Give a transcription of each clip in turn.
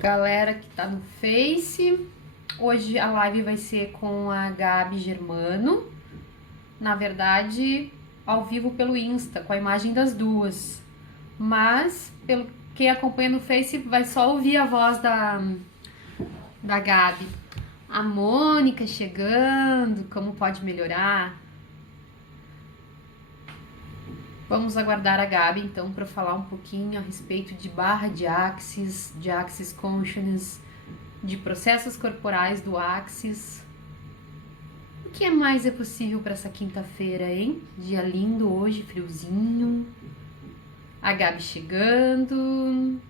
Galera que tá no Face, hoje a live vai ser com a Gabi Germano, na verdade ao vivo pelo Insta, com a imagem das duas, mas pelo quem acompanha no Face vai só ouvir a voz da Gabi. A Mônica chegando, como pode melhorar? Vamos aguardar a Gabi, então, para falar um pouquinho a respeito de barra de Axis Consciousness, de processos corporais do Axis. O que mais é possível para essa quinta-feira, hein? Dia lindo hoje, friozinho. A Gabi chegando.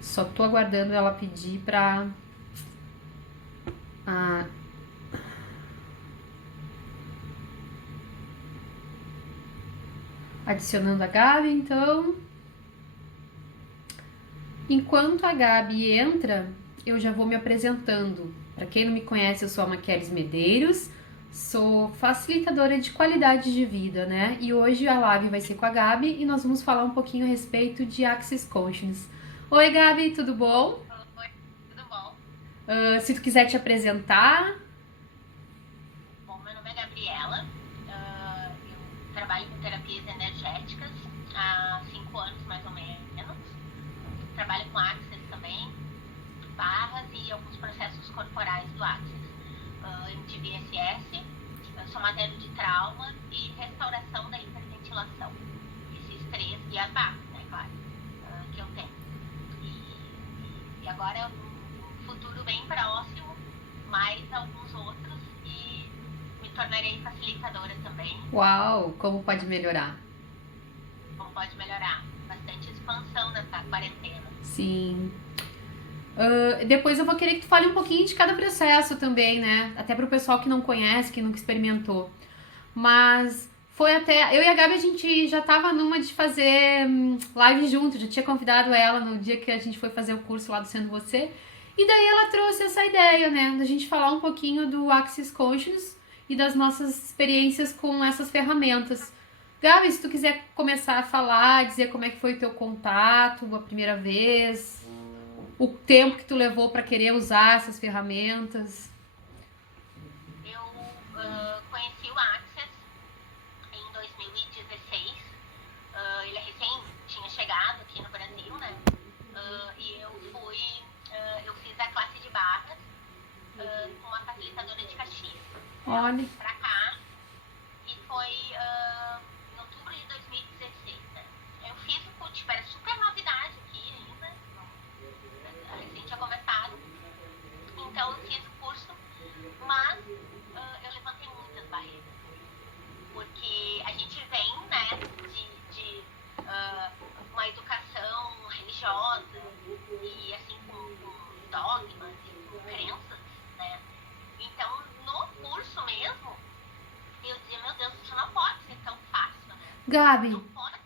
Só tô aguardando ela pedir para... Adicionando a Gabi, então. Enquanto a Gabi entra, eu já vou me apresentando. Para quem não me conhece, eu sou a Maqueles Medeiros, sou facilitadora de qualidade de vida, né? E hoje a live vai ser com a Gabi e nós vamos falar um pouquinho a respeito de Axis Consciousness. Oi, Gabi, tudo bom? Oi, tudo bom? Se tu quiser te apresentar. Bom, meu nome é Gabriela, eu trabalho com terapias energéticas há 5 anos, mais ou menos. Trabalho com Axis também, barras e alguns processos corporais do Axis. MDVSS, eu sou madeira de trauma e restauração da hiperventilação. Esses três, e as barras, né, claro, que eu tenho. E agora, um futuro bem próximo, mais alguns outros, e me tornarei facilitadora também. Uau, como pode melhorar? Como pode melhorar? Bastante expansão nessa quarentena. Sim. Depois eu vou querer que tu fale um pouquinho de cada processo também, né? Até pro pessoal que não conhece, que nunca experimentou. Mas foi até... Eu e a Gabi, a gente já tava numa de fazer live junto. Já tinha convidado ela no dia que a gente foi fazer o curso lá do Sendo Você. E daí ela trouxe essa ideia, né? Da gente falar um pouquinho do Axis Consciousness e das nossas experiências com essas ferramentas. Gabi, se tu quiser começar a falar, dizer como é que foi o teu contato a primeira vez, o tempo que tu levou para querer usar essas ferramentas. Eu conheci o Axis em 2016. Ele recém tinha chegado aqui no Brasil, né? E eu fiz a classe de barras com uma facilitadora de Caxias. Olha. Pra cá. E foi em outubro de 2016, né? Eu fiz o curso, era super novidade aqui ainda. Recém tinha começado. Então eu fiz o curso, mas eu levantei muitas barreiras. Porque a gente vem, né, de uma educação religiosa e assim com dogmas e com crenças, né? Então no curso mesmo eu dizia, meu Deus, isso não pode ser tão fácil, né? Gabi, Não pode.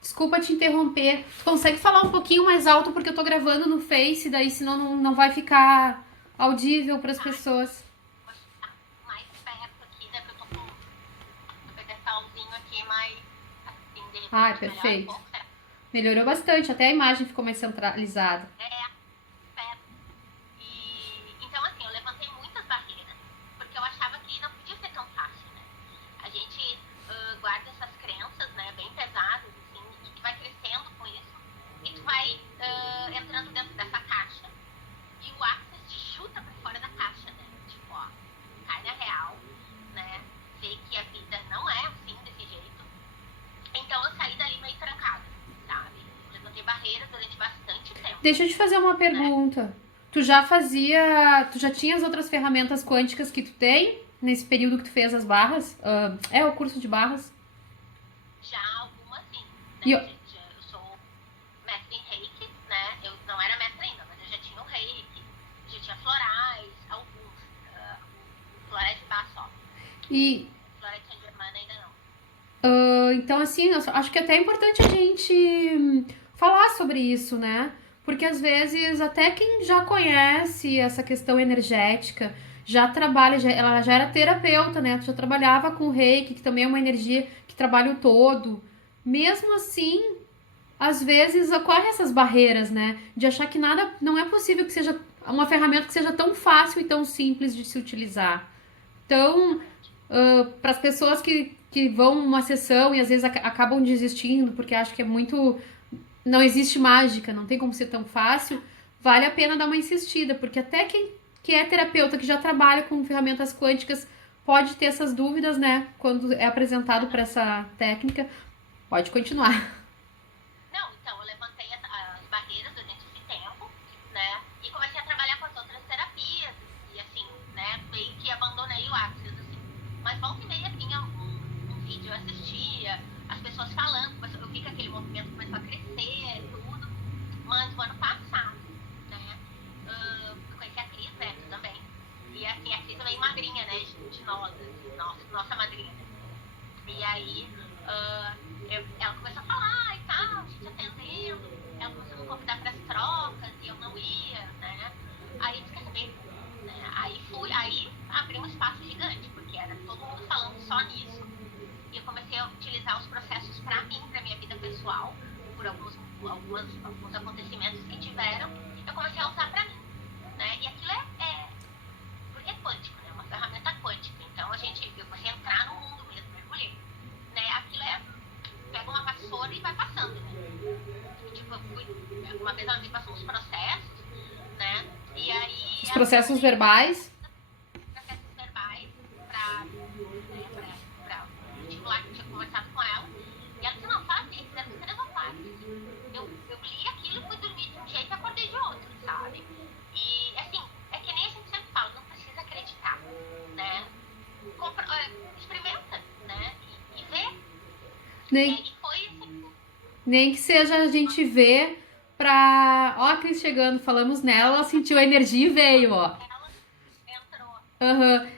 desculpa te interromper. Tu consegue falar um pouquinho mais alto porque eu tô gravando no Face, daí senão não vai ficar audível para as pessoas. Mais perto aqui, né? Porque eu tô com o pedestalzinho aqui, mas assim, de repente melhor Perfeito. um pouco, certo? Melhorou bastante, até a imagem ficou mais centralizada. Certo. Então, assim, eu levantei muitas barreiras, porque eu achava que não podia ser tão fácil, né? A gente guarda essas crenças, né, bem pesadas, assim, e tu vai crescendo com isso, e tu vai entrando dentro dessa caixa, e o Axis te chuta pra fora da caixa, né? Tipo, ó, cai na real, né? Vê que a vida não é assim, desse jeito. Então eu saí dali meio trancada, sabe? Levantei barreiras durante bastante tempo. Deixa eu te fazer uma pergunta. Tu já tinha as outras ferramentas quânticas que tu tem nesse período que tu fez as barras? O curso de barras? Já algumas sim, né? E Eu sou mestre em reiki, né? Eu não era mestre ainda, mas eu já tinha o reiki, já tinha florais, alguns. Florais de bar só. Florais de Germana ainda não. Então, assim, eu acho que até é importante a gente falar sobre isso, né? Porque às vezes até quem já conhece essa questão energética, já trabalha, ela já era terapeuta, né? Tu já trabalhava com reiki, que também é uma energia que trabalha o todo. Mesmo assim, às vezes ocorrem essas barreiras, né? De achar que nada, não é possível que seja uma ferramenta que seja tão fácil e tão simples de se utilizar. Então, para as pessoas que vão numa sessão e às vezes acabam desistindo porque acham que é muito. Não existe mágica, não tem como ser tão fácil, vale a pena dar uma insistida, porque até quem que é terapeuta, que já trabalha com ferramentas quânticas, pode ter essas dúvidas, né? Quando é apresentado para essa técnica, pode continuar. Não, então, eu levantei as barreiras durante esse tempo, né? E comecei a trabalhar com as outras terapias. E assim, né? Meio que abandonei o Axis, assim. Mas volta e meia vinha um vídeo, eu assistia, as pessoas falando, eu vi que aquele movimento começou a crescer, tudo. Mas o ano passado, né? Eu conheci a Cris Neto também. E assim, a Cris é meio madrinha, né? De nós, assim, nossa madrinha. E aí, ela começou a falar e tal, a gente atendendo, ela começou a me convidar para as trocas e eu não ia, né? Aí eu disse, quer saber, né? Aí abri um espaço gigante, porque era todo mundo falando só nisso. E eu comecei a utilizar os processos para mim, para minha vida pessoal, por alguns acontecimentos que tiveram, eu comecei a usar para mim, né? E aquilo porque é quântico, né? É uma ferramenta quântica. Então eu comecei a entrar no mundo mesmo, mergulhei. Né? Aquilo pega uma vassoura e vai passando, né? Tipo, uma vez ela me passou uns processos, né? E aí... Os processos verbais. Processos verbais pra estimular, que eu tinha conversado com ela. E ela disse, não, faz isso, deve ser 3 ou 4. Eu li aquilo e fui dormir de um jeito e acordei de outro, sabe? E, assim, é que nem a gente sempre fala, não precisa acreditar, né? Experimenta, né? E vê. Nem que seja a gente ver pra... Ó a Cris chegando, falamos nela, ela sentiu a energia e veio, ó. Ela entrou. Uhum.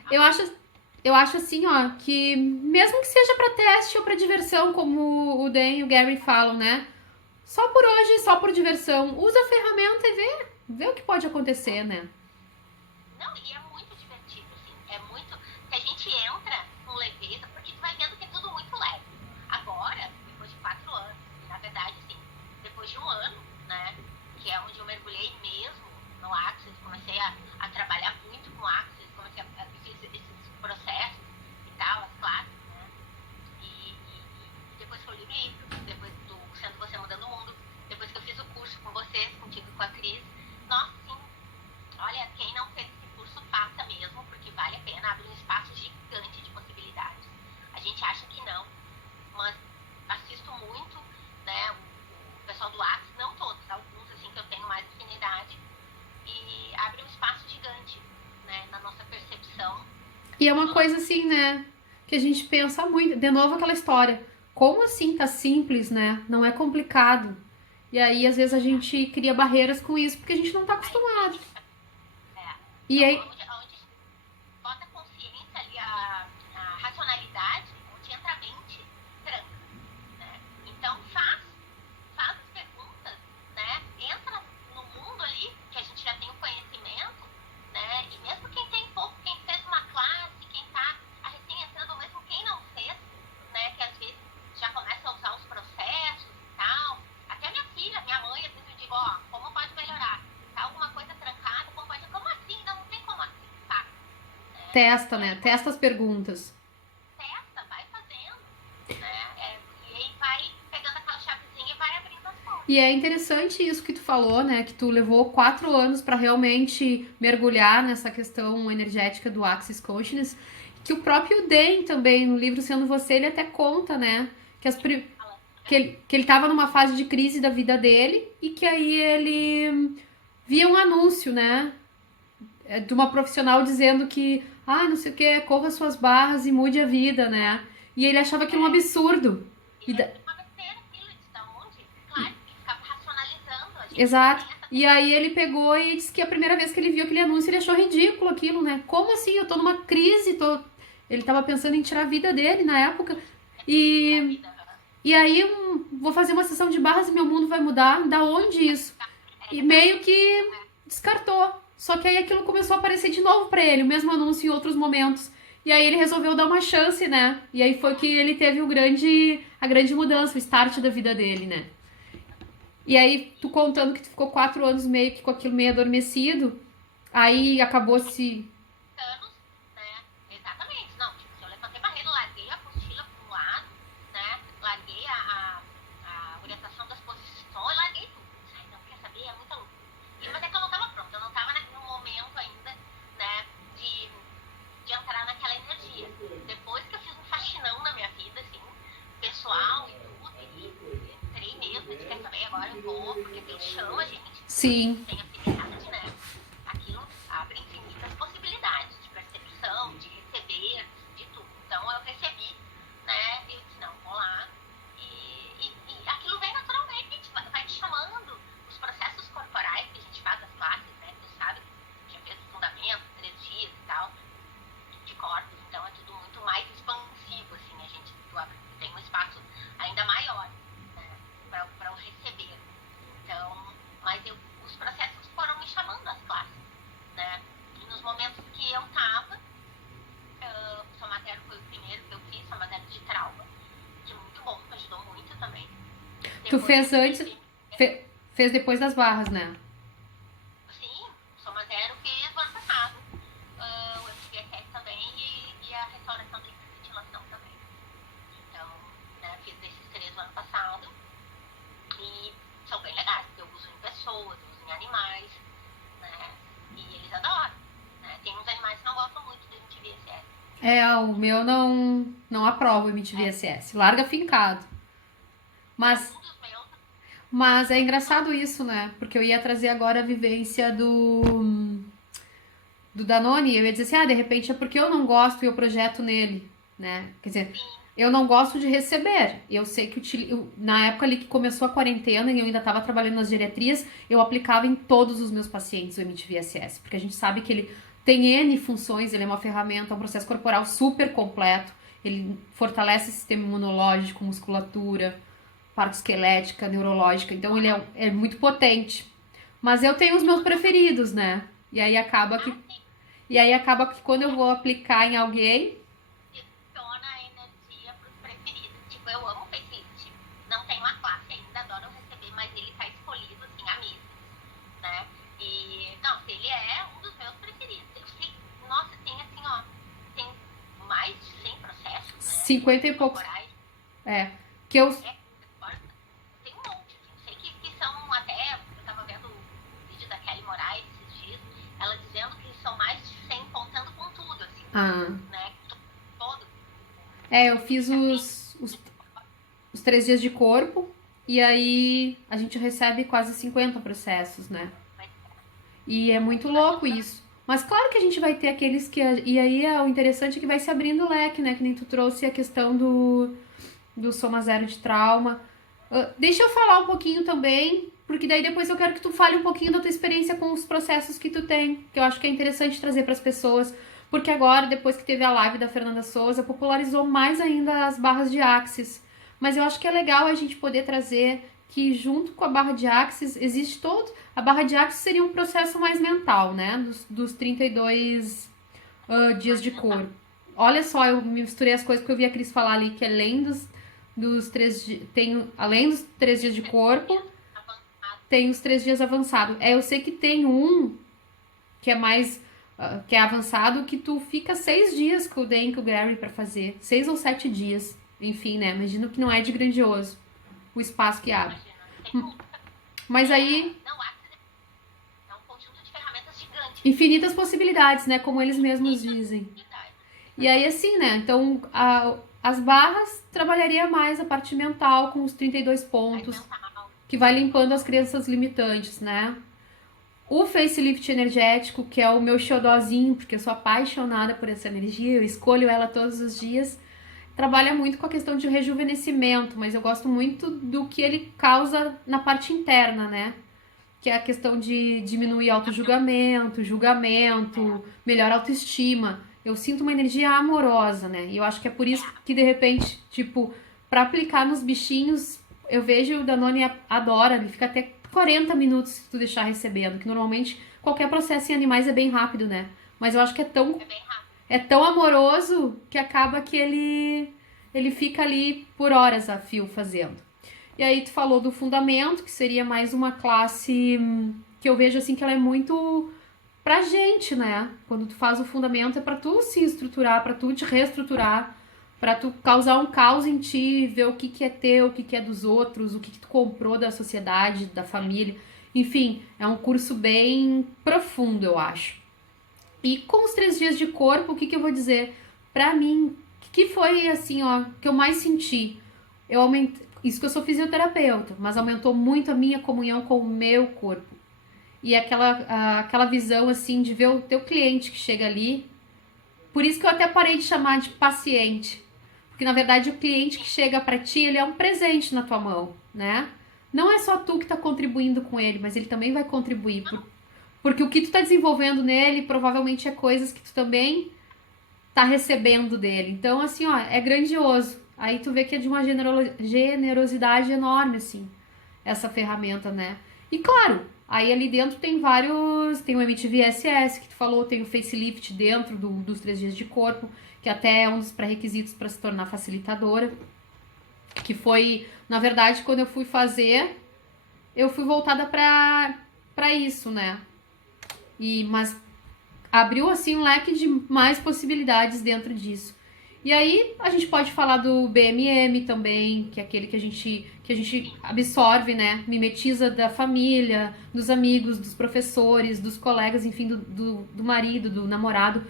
Eu acho assim, ó, que mesmo que seja pra teste ou pra diversão, como o Dan e o Gary falam, né? Só por hoje, só por diversão. Usa a ferramenta e vê o que pode acontecer, né? Não, e é muito divertido, assim. É muito... Se a gente entra com leveza, porque tu vai vendo que é tudo muito leve. Agora, depois de 4 anos, na verdade, assim, depois de 1 ano, né? Que é onde eu mergulhei mesmo no Axis, comecei a trabalhar muito com o Axis, comecei a fiz esses processos e tal, as classes, né? E depois foi o livro, depois do Sendo Você Mudando o Mundo, depois que eu fiz o curso com vocês, contigo e com a Cris. Nossa, sim, olha, quem não fez esse curso, faça mesmo, porque vale a pena, abre um espaço gigante de possibilidades. A gente acha que não, mas assisto muito, né, o pessoal do Axis, não todos, alguns assim que eu tenho mais afinidade, e abre um espaço gigante, né, na nossa percepção. E é uma coisa assim, né, que a gente pensa muito. De novo aquela história. Como assim tá simples, né? Não é complicado. E aí, às vezes, a gente cria barreiras com isso, porque a gente não tá acostumado. E aí... Onde bota a consciência ali, a racionalidade, onde entra a mente, tranca, né? Então faz as perguntas, né? Entra no mundo ali, que a gente já tem o conhecimento, né? E mesmo quem tem pouco, quem fez uma classe, quem tá recém entrando, ou mesmo quem não fez, né? Que às vezes já começa a usar os processos e tal. Até minha filha, minha mãe, às vezes eu digo, ó, como pode melhorar? Tá alguma coisa trancada, como assim? Não tem como assim, tá? Testa, né? Testa as perguntas. Testa, vai fazendo, né? E aí vai pegando aquela chavezinha e vai abrindo as portas. E é interessante isso que tu falou, né? Que tu levou 4 anos para realmente mergulhar nessa questão energética do Axis Consciousness. Que o próprio Dan também, no livro Sendo Você, ele até conta, né? Que ele tava numa fase de crise da vida dele e que aí ele via um anúncio, né? De uma profissional dizendo que, não sei o que, corra suas barras e mude a vida, né? E ele achava aquilo um absurdo. E uma besteira, aquilo de onde? Claro, ele ficava racionalizando. A gente Exato. E aí ele pegou e disse que a primeira vez que ele viu aquele anúncio, ele achou ridículo aquilo, né? Como assim? Eu tô numa crise, Ele tava pensando em tirar a vida dele na época. E aí, vou fazer uma sessão de barras e meu mundo vai mudar. Da onde isso? E meio que descartou. Só que aí aquilo começou a aparecer de novo pra ele, o mesmo anúncio em outros momentos. E aí ele resolveu dar uma chance, né? E aí foi que ele teve a grande mudança, o start da vida dele, né? E aí, tu contando que tu ficou 4 anos meio que com aquilo meio adormecido, aí acabou se... Anos, né? Exatamente. Não, tipo, eu levantei barreira, larguei a apostila para um lado, né? Larguei a orientação das posições, larguei tudo. Ai, não quer saber, é muita loucura. Mas é que eu não tava pronta, eu não tava no momento ainda, né, de entrar naquela energia. Depois que eu fiz um faxinão na minha vida, assim, pessoal e tudo, e entrei mesmo, de quer saber, agora eu vou, porque Deus chama a gente, Sim, sem afinidade, né? Aquilo abre infinitas possibilidades de percepção, de receber, de tudo. Então eu recebi, né? E eu disse, não, vou lá. E aquilo vem naturalmente, vai te chamando. Os processos corporais que a gente faz das classes, né? Tu sabe que já fez fundamento, 3 dias e tal, de corpos, então é tudo muito mais expansivo, assim, a gente tem um espaço ainda maior, né, para o receber. Então, mas os processos foram me chamando às classes, né? E nos momentos que eu tava, Somatério foi o primeiro que eu fiz, Somatério de trauma, que é muito bom, que ajudou muito também. tu Depois fez eu antes, fiz, fez depois das barras, né? sim, Somatério fiz no ano passado, o FGTS também e a restauração da hiperventilação também. Então, né, fiz esses 3 no ano passado e são bem legais, porque eu uso em pessoas, eu uso em animais, né? E eles adoram, né? Tem uns animais que não gostam muito do MTVSS. O meu não aprova o MTVSS. Larga fincado. Mas, Um dos meus, mas é engraçado isso, né? Porque eu ia trazer agora a vivência do Danone. Eu ia dizer assim, de repente é porque eu não gosto e eu projeto nele, né? Quer dizer, eu não gosto de receber. Eu sei que na época ali que começou a quarentena e eu ainda estava trabalhando nas geriatrias, eu aplicava em todos os meus pacientes o MTVSS, porque a gente sabe que ele tem N funções, ele é uma ferramenta, é um processo corporal super completo, ele fortalece o sistema imunológico, musculatura, parte esquelética, neurológica, então ele é muito potente. Mas eu tenho os meus preferidos, né? E aí acaba que, quando eu vou aplicar em alguém, direciona a energia para os preferidos. Tipo, eu amo o facelift. Não tem uma classe ainda, adoro receber, mas ele tá escolhido, assim, a meses, né? E, não, ele é um dos meus preferidos. Eu sei, nossa, tem assim, ó, tem mais de 100 processos, né? 50 e poucos. Corporais. Que eu. Tem um monte, assim. Sei que são até, eu tava vendo o vídeo da Kelly Moraes esses dias, ela dizendo que são mais de 100 contando com tudo, assim, Ah, né? Todo. eu fiz os 3 dias de corpo e aí a gente recebe quase 50 processos, né? E é muito louco isso. Mas claro que a gente vai ter aqueles que. E aí o interessante é que vai se abrindo o leque, né? Que nem tu trouxe a questão do Soma Zero de trauma. Deixa eu falar um pouquinho também, porque daí depois eu quero que tu fale um pouquinho da tua experiência com os processos que tu tem, que eu acho que é interessante trazer para as pessoas, porque agora, depois que teve a live da Fernanda Souza, popularizou mais ainda as barras de Axis. Mas eu acho que é legal a gente poder trazer que junto com a barra de Axis existe todo... A barra de Axis seria um processo mais mental, né? Dos 32 dias de corpo. Olha só, eu misturei as coisas que eu vi a Cris falar ali, que além dos 3 dias... Além dos 3 dias de corpo, tem os 3 dias avançado. Eu sei que tem um que é mais... que é avançado, que tu fica 6 dias com o Dan e com o Gary pra fazer. 6 ou 7 dias. Enfim, né? Imagino que não é de grandioso o espaço que abre. Mas aí... Não, é um conjunto de ferramentas gigante. Infinitas possibilidades, né? Como eles mesmos dizem. E aí, assim, né? Então, as barras trabalharia mais a parte mental com os 32 pontos, que vai limpando as crenças limitantes, né? O facelift energético, que é o meu xodózinho, porque eu sou apaixonada por essa energia, eu escolho ela todos os dias, trabalha muito com a questão de rejuvenescimento, mas eu gosto muito do que ele causa na parte interna, né? Que é a questão de diminuir auto-julgamento, julgamento, melhor autoestima. Eu sinto uma energia amorosa, né? E eu acho que é por isso que, de repente, tipo, pra aplicar nos bichinhos, eu vejo o Danone adora, ele fica até 40 minutos se tu deixar recebendo, que normalmente qualquer processo em animais é bem rápido, né? Mas eu acho que é tão amoroso que acaba que ele fica ali por horas a fio fazendo. E aí tu falou do fundamento, que seria mais uma classe que eu vejo assim que ela é muito pra gente, né? Quando tu faz o fundamento é pra tu se estruturar, pra tu te reestruturar, pra tu causar um caos em ti, ver o que que é teu, o que que é dos outros, o que que tu comprou da sociedade, da família. Enfim, é um curso bem profundo, eu acho. E com os 3 dias de corpo, o que que eu vou dizer? Pra mim, que foi assim, ó, que eu mais senti? Eu aumentei, isso que eu sou fisioterapeuta, mas aumentou muito a minha comunhão com o meu corpo. E aquela visão assim de ver o teu cliente que chega ali. Por isso que eu até parei de chamar de paciente. Porque na verdade o cliente que chega pra ti, ele é um presente na tua mão, né? Não é só tu que tá contribuindo com ele, mas ele também vai contribuir. Porque o que tu tá desenvolvendo nele provavelmente é coisas que tu também tá recebendo dele. Então, assim, ó, é grandioso. Aí tu vê que é de uma generosidade enorme, assim, essa ferramenta, né? E claro, aí ali dentro tem vários. Tem o MTV-SS que tu falou, tem o facelift dentro dos 3 dias de corpo, que até é um dos pré-requisitos para se tornar facilitadora. Que foi, na verdade, quando eu fui fazer, eu fui voltada pra isso, né? Mas abriu assim um leque de mais possibilidades dentro disso. E aí a gente pode falar do BMM também, que é aquele que a gente absorve, né? Mimetiza da família, dos amigos, dos professores, dos colegas, enfim, do marido, do namorado.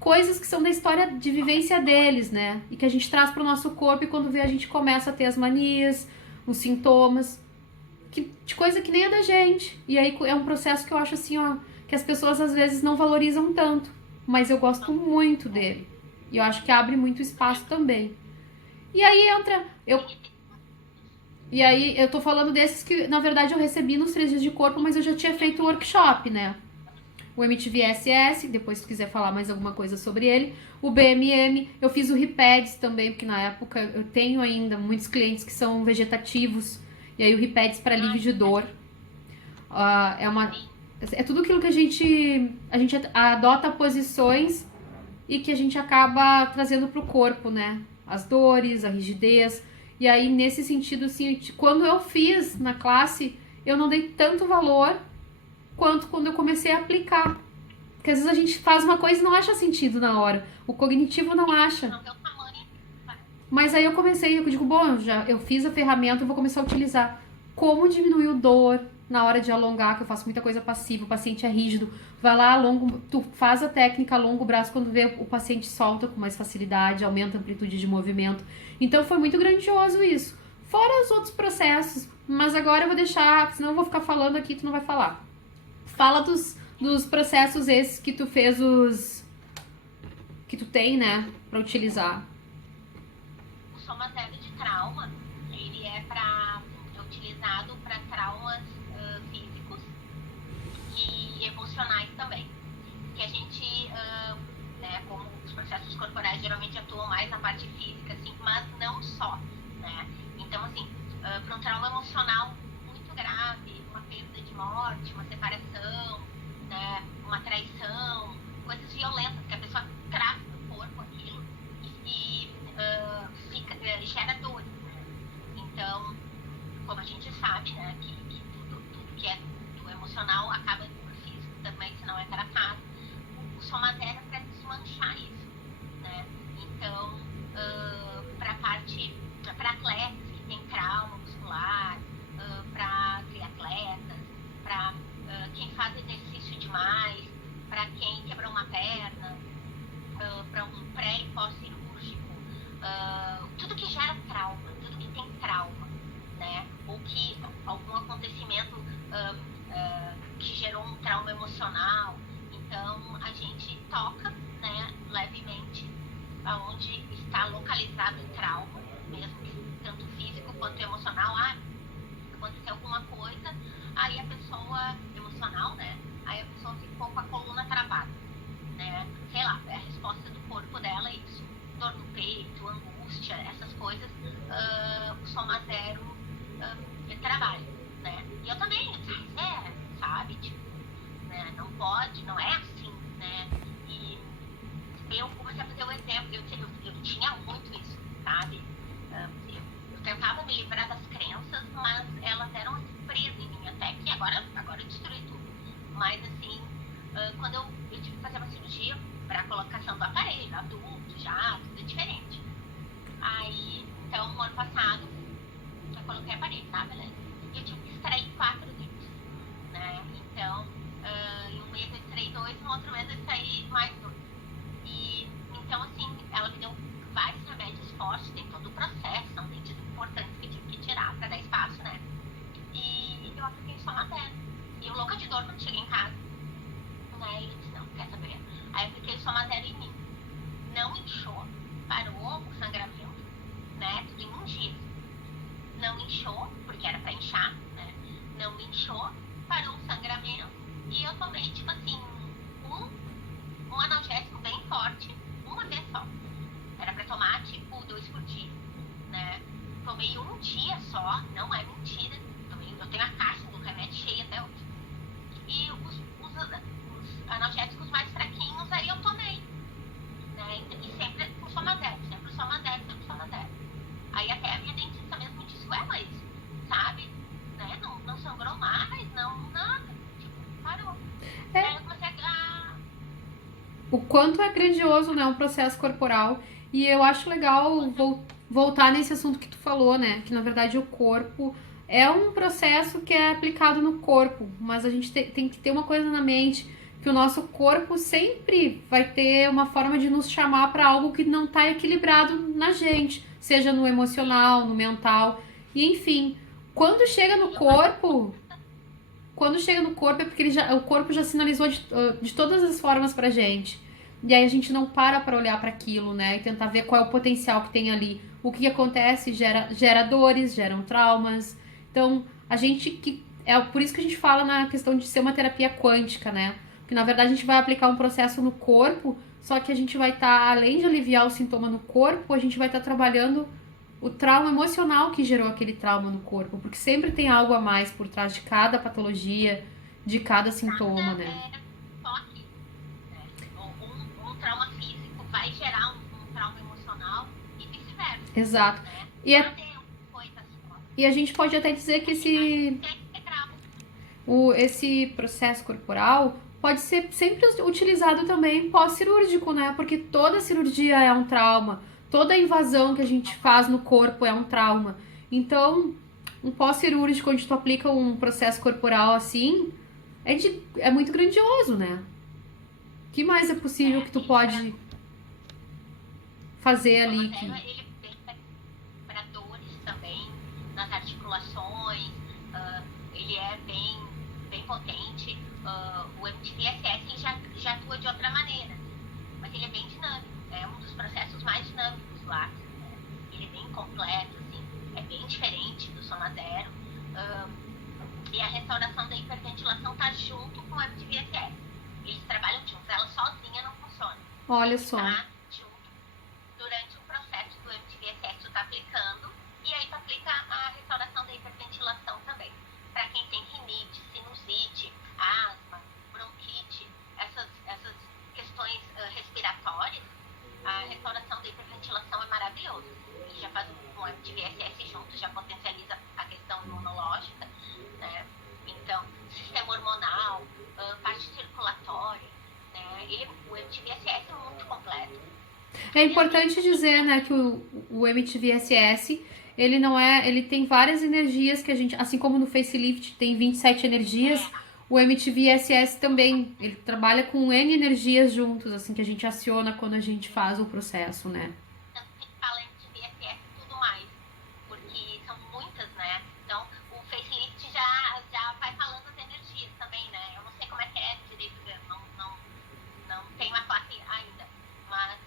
Coisas que são da história de vivência deles, né? E que a gente traz para o nosso corpo e quando vê a gente começa a ter as manias, os sintomas, de coisa que nem é da gente. E aí é um processo que eu acho assim, ó, que as pessoas às vezes não valorizam tanto, mas eu gosto muito dele. E eu acho que abre muito espaço também. E aí entra. E aí eu tô falando desses que, na verdade, eu recebi nos 3 dias de corpo, mas eu já tinha feito o workshop, né? O MTV-SS, depois se tu quiser falar mais alguma coisa sobre ele. O BMM, eu fiz o Ripedes também, porque na época eu tenho ainda muitos clientes que são vegetativos. E aí o Ripedes para alívio de dor. É tudo aquilo que a gente adota posições e que a gente acaba trazendo pro corpo, né? As dores, a rigidez. E aí, nesse sentido, assim, quando eu fiz na classe, eu não dei tanto valor quanto quando eu comecei a aplicar. Porque às vezes a gente faz uma coisa e não acha sentido na hora. O cognitivo não acha. Mas aí eu digo, bom, eu fiz a ferramenta, eu vou começar a utilizar. Como diminuiu dor na hora de alongar, que eu faço muita coisa passiva, o paciente é rígido, vai lá, alonga, tu faz a técnica, alonga o braço, quando vê o paciente solta com mais facilidade, aumenta a amplitude de movimento. Então foi muito grandioso isso. Fora os outros processos, mas agora eu vou deixar, senão eu vou ficar falando aqui, tu não vai falar. Fala dos processos esses que tu fez que tu tem, né, pra utilizar. O somatério de trauma, ele é utilizado para traumas físicos e emocionais também. Que a gente, né, como os processos corporais geralmente atuam mais na parte física, assim, mas não só, né? Então, assim, para um trauma emocional muito grave, uma perda de morte, uma separação, né, uma traição, coisas violentas, que a pessoa traz no corpo aquilo e gera dores, né? Então, como a gente sabe, né, que tudo que é do emocional acaba no físico também, se não é tratado. O somatério é para desmanchar isso, né? Então, para atletas que têm trauma muscular, para triatletas, para quem faz exercício demais, para quem quebrou uma perna, para um pré e pós-cirúrgico, tudo que gera trauma, tudo que tem trauma, né? Ou que algum acontecimento que gerou um trauma emocional. Então a gente toca, né, levemente aonde está localizado o trauma, mesmo que tanto físico quanto emocional. Aconteceu alguma coisa, aí a pessoa emocional, né? Aí a pessoa ficou com a coluna travada, né? Sei lá, é a resposta do corpo dela é isso. Dor no peito, angústia, essas coisas, o Soma Zero trabalha, né? E eu também, sabe? Tipo, né? Não pode, não é assim, né? E eu comecei a fazer o exemplo, eu tinha muito isso, sabe? Eu tentava me livrar agora eu destruí tudo. Mas assim, quando eu tive que fazer uma cirurgia para colocação do aparelho, adulto já, tudo é diferente. Aí, então, no ano passado, eu coloquei aparelho, tá, beleza? E eu tive que extrair 4 dentes, né? Então, em um mês eu extraí 2, no outro mês eu extraí mais 2. E, então, assim, ela me deu vários remédios fortes, tem todo o processo, são dentes importantes que eu tive que tirar pra dar espaço, né? E eu apliquei só materno. E eu louca de dor quando cheguei em casa. Aí eu disse, não, quer saber? Aí eu apliquei só matéria em mim. Não inchou, parou o sangramento, né? Tudo em um dia. Não inchou, porque era pra inchar, né? Não inchou, parou o sangramento. E eu tomei, tipo assim, um analgésico bem forte, uma vez só. Era pra tomar, tipo, 2 por dia, né? Tomei um dia só, não é mentira. Eu tenho a caixa do remédio cheia até hoje. E os analgésicos mais fraquinhos aí eu tomei, né? E sempre por somatério, sempre somatério. Aí até a minha dentista mesmo disse, ué, mas, sabe, né? Não sangrou mais, não, nada. Tipo, parou. Aí eu comecei a... O quanto é grandioso, né, um processo corporal. E eu acho legal voltar nesse assunto que tu falou, né? Que na verdade o corpo é um processo que é aplicado no corpo, mas a gente tem que ter uma coisa na mente, que o nosso corpo sempre vai ter uma forma de nos chamar para algo que não está equilibrado na gente, seja no emocional, no mental, e enfim, quando chega no corpo é porque o corpo já sinalizou de todas as formas pra gente. E aí a gente não para olhar para aquilo, né? E tentar ver qual é o potencial que tem ali. O que acontece gera dores, geram traumas. Então, a gente que é por isso que a gente fala na questão de ser uma terapia quântica, né? Porque na verdade a gente vai aplicar um processo no corpo, só que a gente vai estar, além de aliviar o sintoma no corpo, a gente vai estar trabalhando o trauma emocional que gerou aquele trauma no corpo, porque sempre tem algo a mais por trás de cada patologia, de cada sintoma, né? Só aqui, né? Um trauma físico vai gerar um trauma emocional e vice-versa. Exato. Né? E a gente pode até dizer que esse processo corporal pode ser sempre utilizado também pós-cirúrgico, né? Porque toda cirurgia é um trauma. Toda invasão que a gente faz no corpo é um trauma. Então, um pós-cirúrgico onde tu aplica um processo corporal assim, é muito grandioso, né? O que mais é possível que tu pode fazer ali? Ele para dores também, nas articulações, ele é bem potente. O MTBSS já atua de outra maneira, mas ele é bem dinâmico. É um dos processos mais dinâmicos do Axis, né? Ele é bem completo, assim, é bem diferente do Soma Zero. E a restauração da hiperventilação está junto com o MTBSS. Eles trabalham juntos, ela sozinha não funciona. Olha só. Tá junto. Durante o processo do MTBSS, tu tá aplicando, e aí tu aplica a restauração da hiperventilação também. Para quem tem rinite, sinusite, asma, bronquite, essas questões respiratórias, a restauração da hiperventilação é maravilhosa. E já faz um MTBSS junto, já potencializa a questão imunológica, né? Então, sistema hormonal, parte circulatória, né? O MTBSS é muito completo. É importante dizer, né, que o MTBSS, ele não é, ele tem várias energias que a gente, assim como no facelift tem 27 energias, o MTBSS também, ele trabalha com N energias juntos, assim, que a gente aciona quando a gente faz o processo, né? Tanto que fala MTBSS e tudo mais, porque são muitas, né? Então, o facelift já vai falando as energias também, né? Eu não sei como é que é direito, não tem uma classe ainda, mas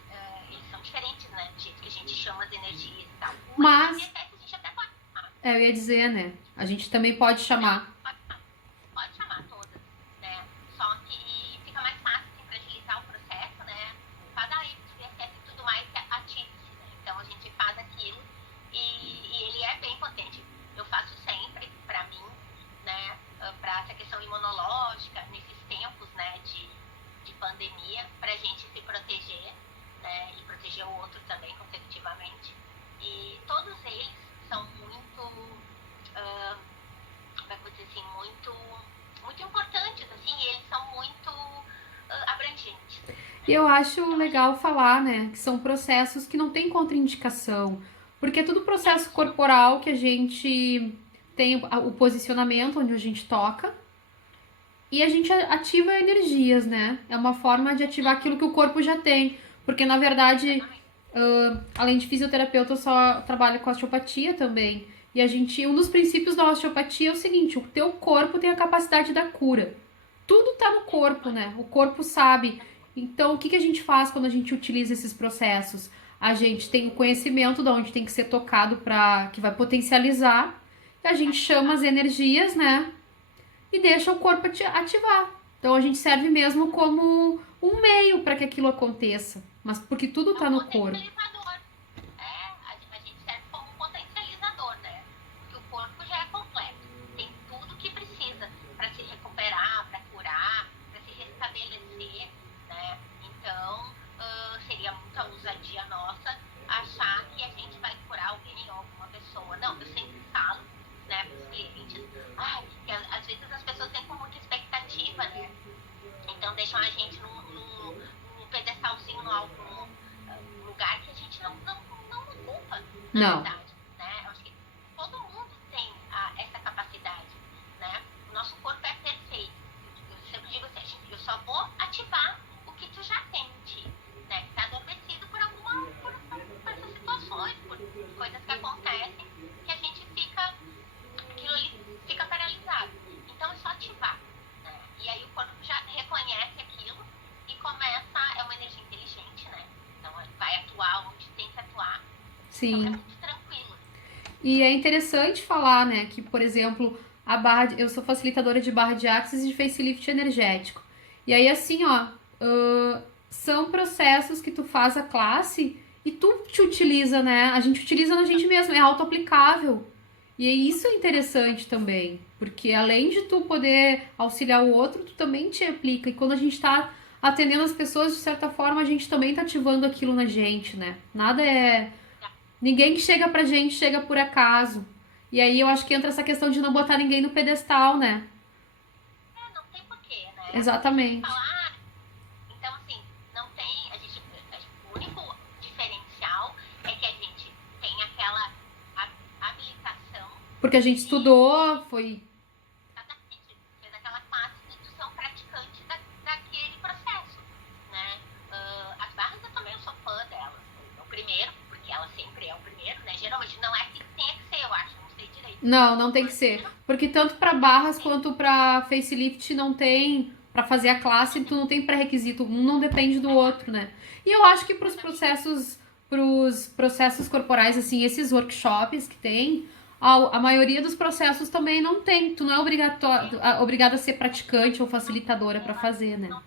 eles são diferentes, né? Do jeito que a gente chama as energias e tal. Mas, MTBSS a gente até pode chamar. eu ia dizer, né? A gente também pode chamar. Pode chamar todas, né? Só que fica mais fácil assim, para agilizar o processo, né? Faz a MTBSS e tudo mais que ative-se, né? Então a gente faz aquilo e ele é bem potente. Eu faço sempre para mim, né? Para essa questão imunológica, nesses tempos, né? De pandemia, para a gente se proteger, né? E proteger o outro também consecutivamente. E todos eles são muito, como é que eu vou dizer assim, muito gente. E eu acho legal falar, né, que são processos que não tem contraindicação, porque é tudo processo corporal que a gente tem o posicionamento onde a gente toca e a gente ativa energias, né? É uma forma de ativar aquilo que o corpo já tem, porque na verdade, além de fisioterapeuta, eu só trabalho com osteopatia também. E a gente, um dos princípios da osteopatia é o seguinte: o teu corpo tem a capacidade da cura. Tudo tá no corpo, né? O corpo sabe. Então, o que que a gente faz quando a gente utiliza esses processos? A gente tem o conhecimento de onde tem que ser tocado para que vai potencializar. E a gente chama as energias, né? E deixa o corpo ativar. Então, a gente serve mesmo como um meio para que aquilo aconteça. Mas porque tudo tá no corpo. Potencializador. A gente serve como um potencializador, né? Porque o corpo já é completo. Tem tudo que precisa para se recuperar, para curar, para se restabelecer, né? Então, seria muita ousadia nossa achar que a gente vai curar alguém ou alguma pessoa. Não, eu sempre falo, né, para os clientes, que às vezes as pessoas têm com muita expectativa, né? Então deixam a gente num pedestalzinho, em algum lugar que a gente não ocupa, na verdade, né? Eu acho que todo mundo tem essa capacidade, né? O nosso corpo é perfeito. Eu sempre digo assim, eu só vou ativar o que tu já tem em ti, né? Que tá adormecido por essas situações, por coisas que acontecem, que a gente aquilo ali fica paralisado. Então é só ativar, né? E aí o corpo já reconhece aquilo e começa, é uma energia inteligente, né? Então vai atuar onde tem que atuar. Sim. Então é muito tranquilo. E é interessante falar, né, que, por exemplo, eu sou facilitadora de barra de axis e de facelift energético. E aí, assim, ó, são processos que tu faz a classe e tu te utiliza, né? A gente utiliza na gente mesmo, é auto-aplicável. E isso é interessante também, porque além de tu poder auxiliar o outro, tu também te aplica. E quando a gente tá atendendo as pessoas, de certa forma, a gente também tá ativando aquilo na gente, né? Ninguém que chega pra gente chega por acaso. E aí eu acho que entra essa questão de não botar ninguém no pedestal, né? Não tem porquê, né? Exatamente. Então, assim, não tem. O único diferencial é que a gente tem aquela habilitação. Porque a gente estudou, foi. Exatamente. Fez aquela classe de indução praticante daquele processo, né? As barras eu também sou fã delas. O primeiro, porque ela sempre é o primeiro, né? Geralmente não é que tenha que ser, eu acho, não sei direito. Não tem que ser. Porque tanto para barras quanto para facelift não tem. Para fazer a classe, tu não tem pré-requisito. Um não depende do outro, né? E eu acho que pros processos corporais, assim, esses workshops que tem, a maioria dos processos também não tem. Tu não é obrigado a ser praticante ou facilitadora para fazer, né? Eu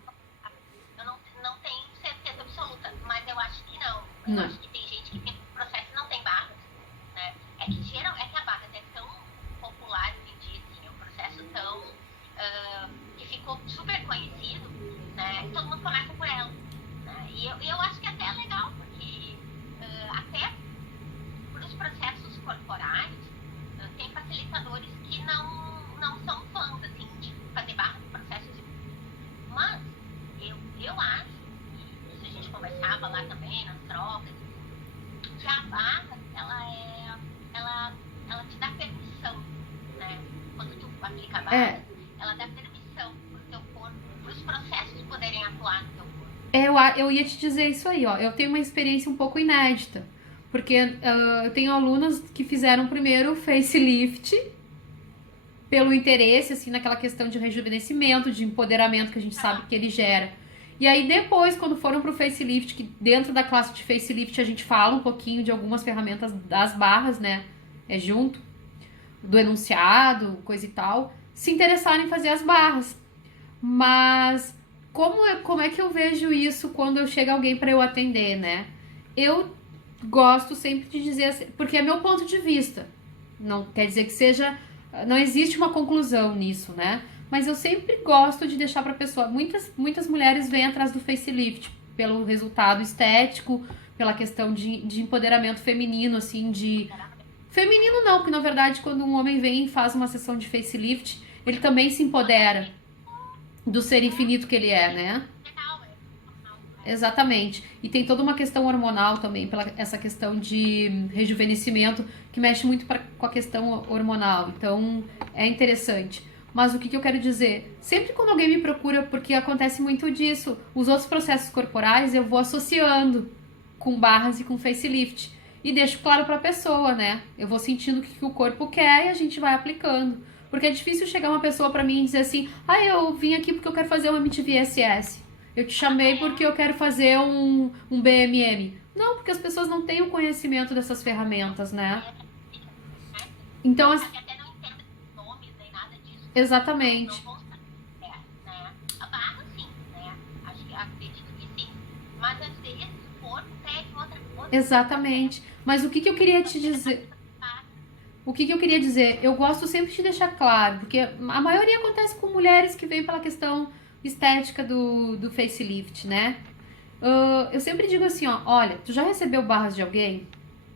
não tenho certeza absoluta, mas eu acho que não. Não. Eu acho que tem gente que tem processo e não tem barras, né? É que a barra é tão popular hoje em dia, assim, é um processo tão que ficou super conhecido, né? E todo mundo começa por ela, né? E eu acho que até é legal, porque até para os processos corporais tem facilitadores que não são fãs, assim, de fazer barra no processo de... Mas eu acho, e isso a gente conversava lá também nas trocas, que a barra, ela te dá permissão, né? Quando tu aplica a barra, ela dá permissão pro teu corpo, pros processos poderem atuar no teu corpo. Eu ia te dizer isso aí, ó. Eu tenho uma experiência um pouco inédita. Porque eu tenho alunas que fizeram primeiro facelift pelo interesse, assim, naquela questão de rejuvenescimento, de empoderamento que a gente sabe que ele gera. E aí depois, quando foram pro facelift, que dentro da classe de facelift a gente fala um pouquinho de algumas ferramentas das barras, né? Junto, do enunciado, coisa e tal, se interessaram em fazer as barras. Mas como é que eu vejo isso quando eu chego alguém para eu atender, né? Eu gosto sempre de dizer assim, porque é meu ponto de vista. Não quer dizer que seja... Não existe uma conclusão nisso, né? Mas eu sempre gosto de deixar pra pessoa... Muitas mulheres vêm atrás do facelift pelo resultado estético, pela questão de empoderamento feminino, assim, de... Feminino não, porque na verdade quando um homem vem e faz uma sessão de facelift, ele também se empodera do ser infinito que ele é, né? Exatamente. E tem toda uma questão hormonal também, pela essa questão de rejuvenescimento, que mexe muito com a questão hormonal. Então, é interessante. Mas o que eu quero dizer? Sempre quando alguém me procura, porque acontece muito disso, os outros processos corporais eu vou associando com barras e com facelift. E deixo claro pra pessoa, né? Eu vou sentindo o que o corpo quer e a gente vai aplicando. Porque é difícil chegar uma pessoa pra mim e dizer assim: ah, eu vim aqui porque eu quero fazer um MTV SS. Eu te chamei porque eu quero fazer um BMM. Não, porque as pessoas não têm o conhecimento dessas ferramentas, né? Então, Até não entendo nomes nem nada disso. exatamente. Não vou saber, né? A barra, sim, né? Acredito que sim. Mas às vezes o corpo pede outra Exatamente. Mas o que eu queria te dizer? O que eu queria dizer? Eu gosto sempre de deixar claro, porque a maioria acontece com mulheres que vêm pela questão estética do facelift, né? Eu sempre digo assim, ó, olha, tu já recebeu barras de alguém?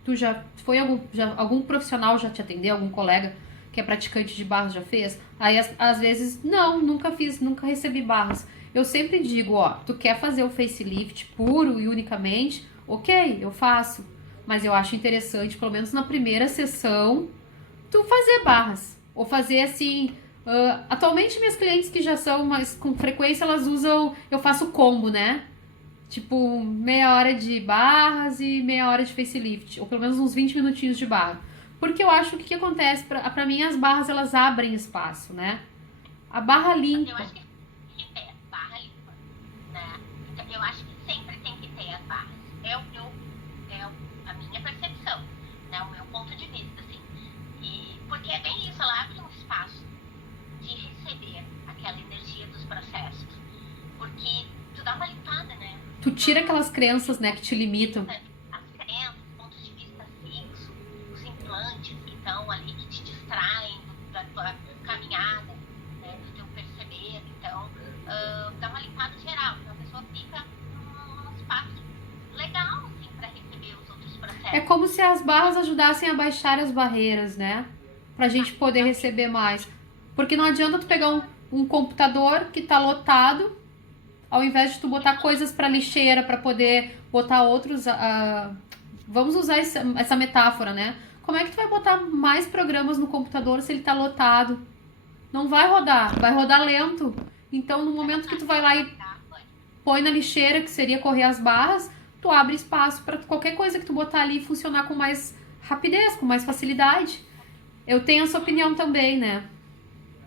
Tu já foi algum profissional já te atendeu, algum colega que é praticante de barras já fez? Aí às vezes, não, nunca fiz, nunca recebi barras. Eu sempre digo, ó, tu quer fazer o facelift puro e unicamente? Ok, eu faço. Mas eu acho interessante, pelo menos na primeira sessão, tu fazer barras. Ou fazer assim. Atualmente, minhas clientes que já são mais com frequência, elas usam. Eu faço combo, né? Tipo, meia hora de barras e meia hora de facelift. Ou pelo menos uns 20 minutinhos de barra. Porque eu acho que o que acontece? Pra mim, as barras elas abrem espaço, né? A barra limpa. Eu acho que tem barra limpa, né? Então, eu acho que sempre tem que ter as barras. É a minha percepção, né? O meu ponto de vista, assim. Porque é bem isso, ela abre um espaço de receber aquela energia dos processos. Porque tu dá uma limpada, né? Tu tira aquelas crenças, né, que te limitam. As crenças, pontos de vista fixo, os implantes que estão ali, que te distraem da tua caminhada, né? Do teu perceber. Então, dá uma limpada geral. Então a pessoa fica num espaço legal, assim, para receber os outros processos. É como se as barras ajudassem a baixar as barreiras, né? Pra gente poder receber mais. Porque não adianta tu pegar um computador que tá lotado, ao invés de tu botar coisas pra lixeira, pra poder botar outros... vamos usar essa metáfora, né? Como é que tu vai botar mais programas no computador se ele tá lotado? Não vai rodar lento. Então, no momento que tu vai lá e põe na lixeira, que seria correr as barras, tu abre espaço pra qualquer coisa que tu botar ali funcionar com mais rapidez, com mais facilidade. Eu tenho essa opinião também, né?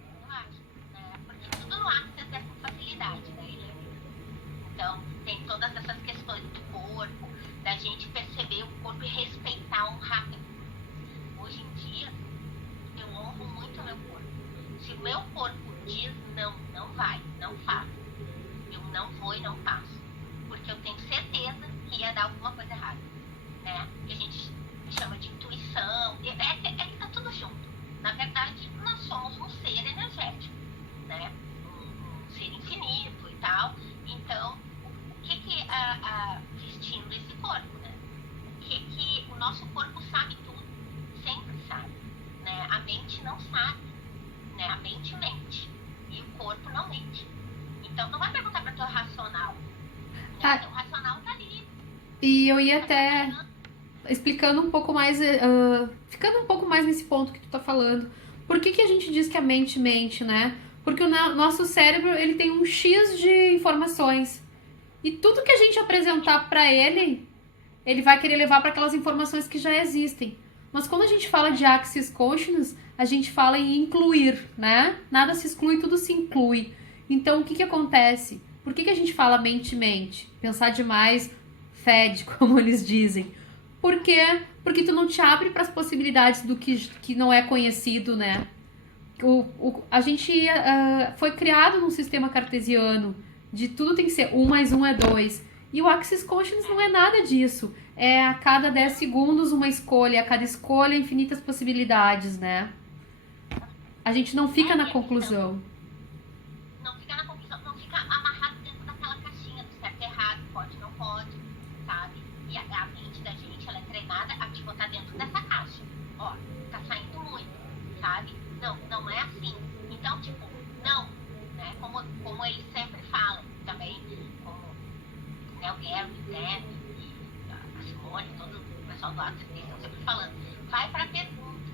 Eu acho, né? Porque tudo no Access é com facilidade, né? Então, tem todas essas questões do corpo, da gente perceber o corpo e respeitar, honrar. Hoje em dia, eu honro muito o meu corpo. Se o meu corpo diz não vai, não faço, eu não vou e não faço. Porque eu tenho certeza que ia dar alguma coisa errada, né? Que a gente chama de intuição. É que tá tudo junto. Na verdade, nós somos um ser energético, né? Um ser infinito e tal. Então, o que vestindo esse corpo, né? O que o nosso corpo sabe tudo, sempre sabe, né? A mente não sabe, né? A mente mente e o corpo não mente. Então, não vai perguntar para tua racional, né? O racional tá ali. E eu ia até explicando um pouco mais, ficando um pouco mais nesse ponto que tu tá falando. Por que a gente diz que a mente mente, né? Porque o nosso cérebro, ele tem um X de informações. E tudo que a gente apresentar pra ele, ele vai querer levar para aquelas informações que já existem. Mas quando a gente fala de Access Consciousness, a gente fala em incluir, né? Nada se exclui, tudo se inclui. Então, o que acontece? Por que a gente fala mente-mente? Pensar demais fede, como eles dizem. Por quê? Porque tu não te abre para as possibilidades do que não é conhecido, né? A gente foi criado num sistema cartesiano, de tudo tem que ser 1 mais 1 é 2. E o Access Consciousness não é nada disso. É a cada 10 segundos uma escolha, a cada escolha infinitas possibilidades, né? A gente não fica na conclusão. Não fica na conclusão, não fica amarrado dentro daquela caixinha do certo e errado, pode, não pode, sabe? E a mente da gente, ela é treinada a te botar dentro dessa caixa. Ó, tá saindo muito, sabe? Não é assim. Então, tipo, não, né? Como eles sempre falam também, como, né, o Guilherme, né, e a Simone, todo o pessoal do Access, eles estão sempre falando, vai para a pergunta,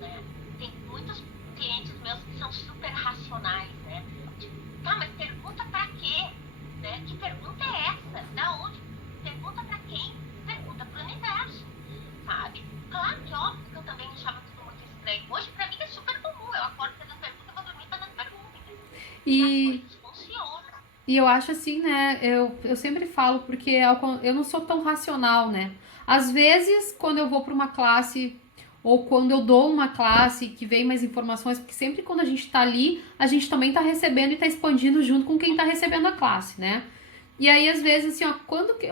né? Tem muitos clientes meus que são super racionais, né? Tipo, tá, mas pergunta para quê? Né? Que pergunta é essa? Da onde? Pergunta para quem? Pergunta para o universo, sabe? Claro que óbvio que eu também achava tudo muito estranho. Hoje, para mim, é super comum. Eu acordo fazendo pergunta e vou dormir fazendo pergunta. E as coisas funcionam. E eu acho assim, né? Eu sempre falo, porque eu não sou tão racional, né? Às vezes, quando eu vou para uma classe, ou quando eu dou uma classe que vem mais informações, porque sempre quando a gente tá ali, a gente também tá recebendo e tá expandindo junto com quem tá recebendo a classe, né? E aí, às vezes, assim, ó,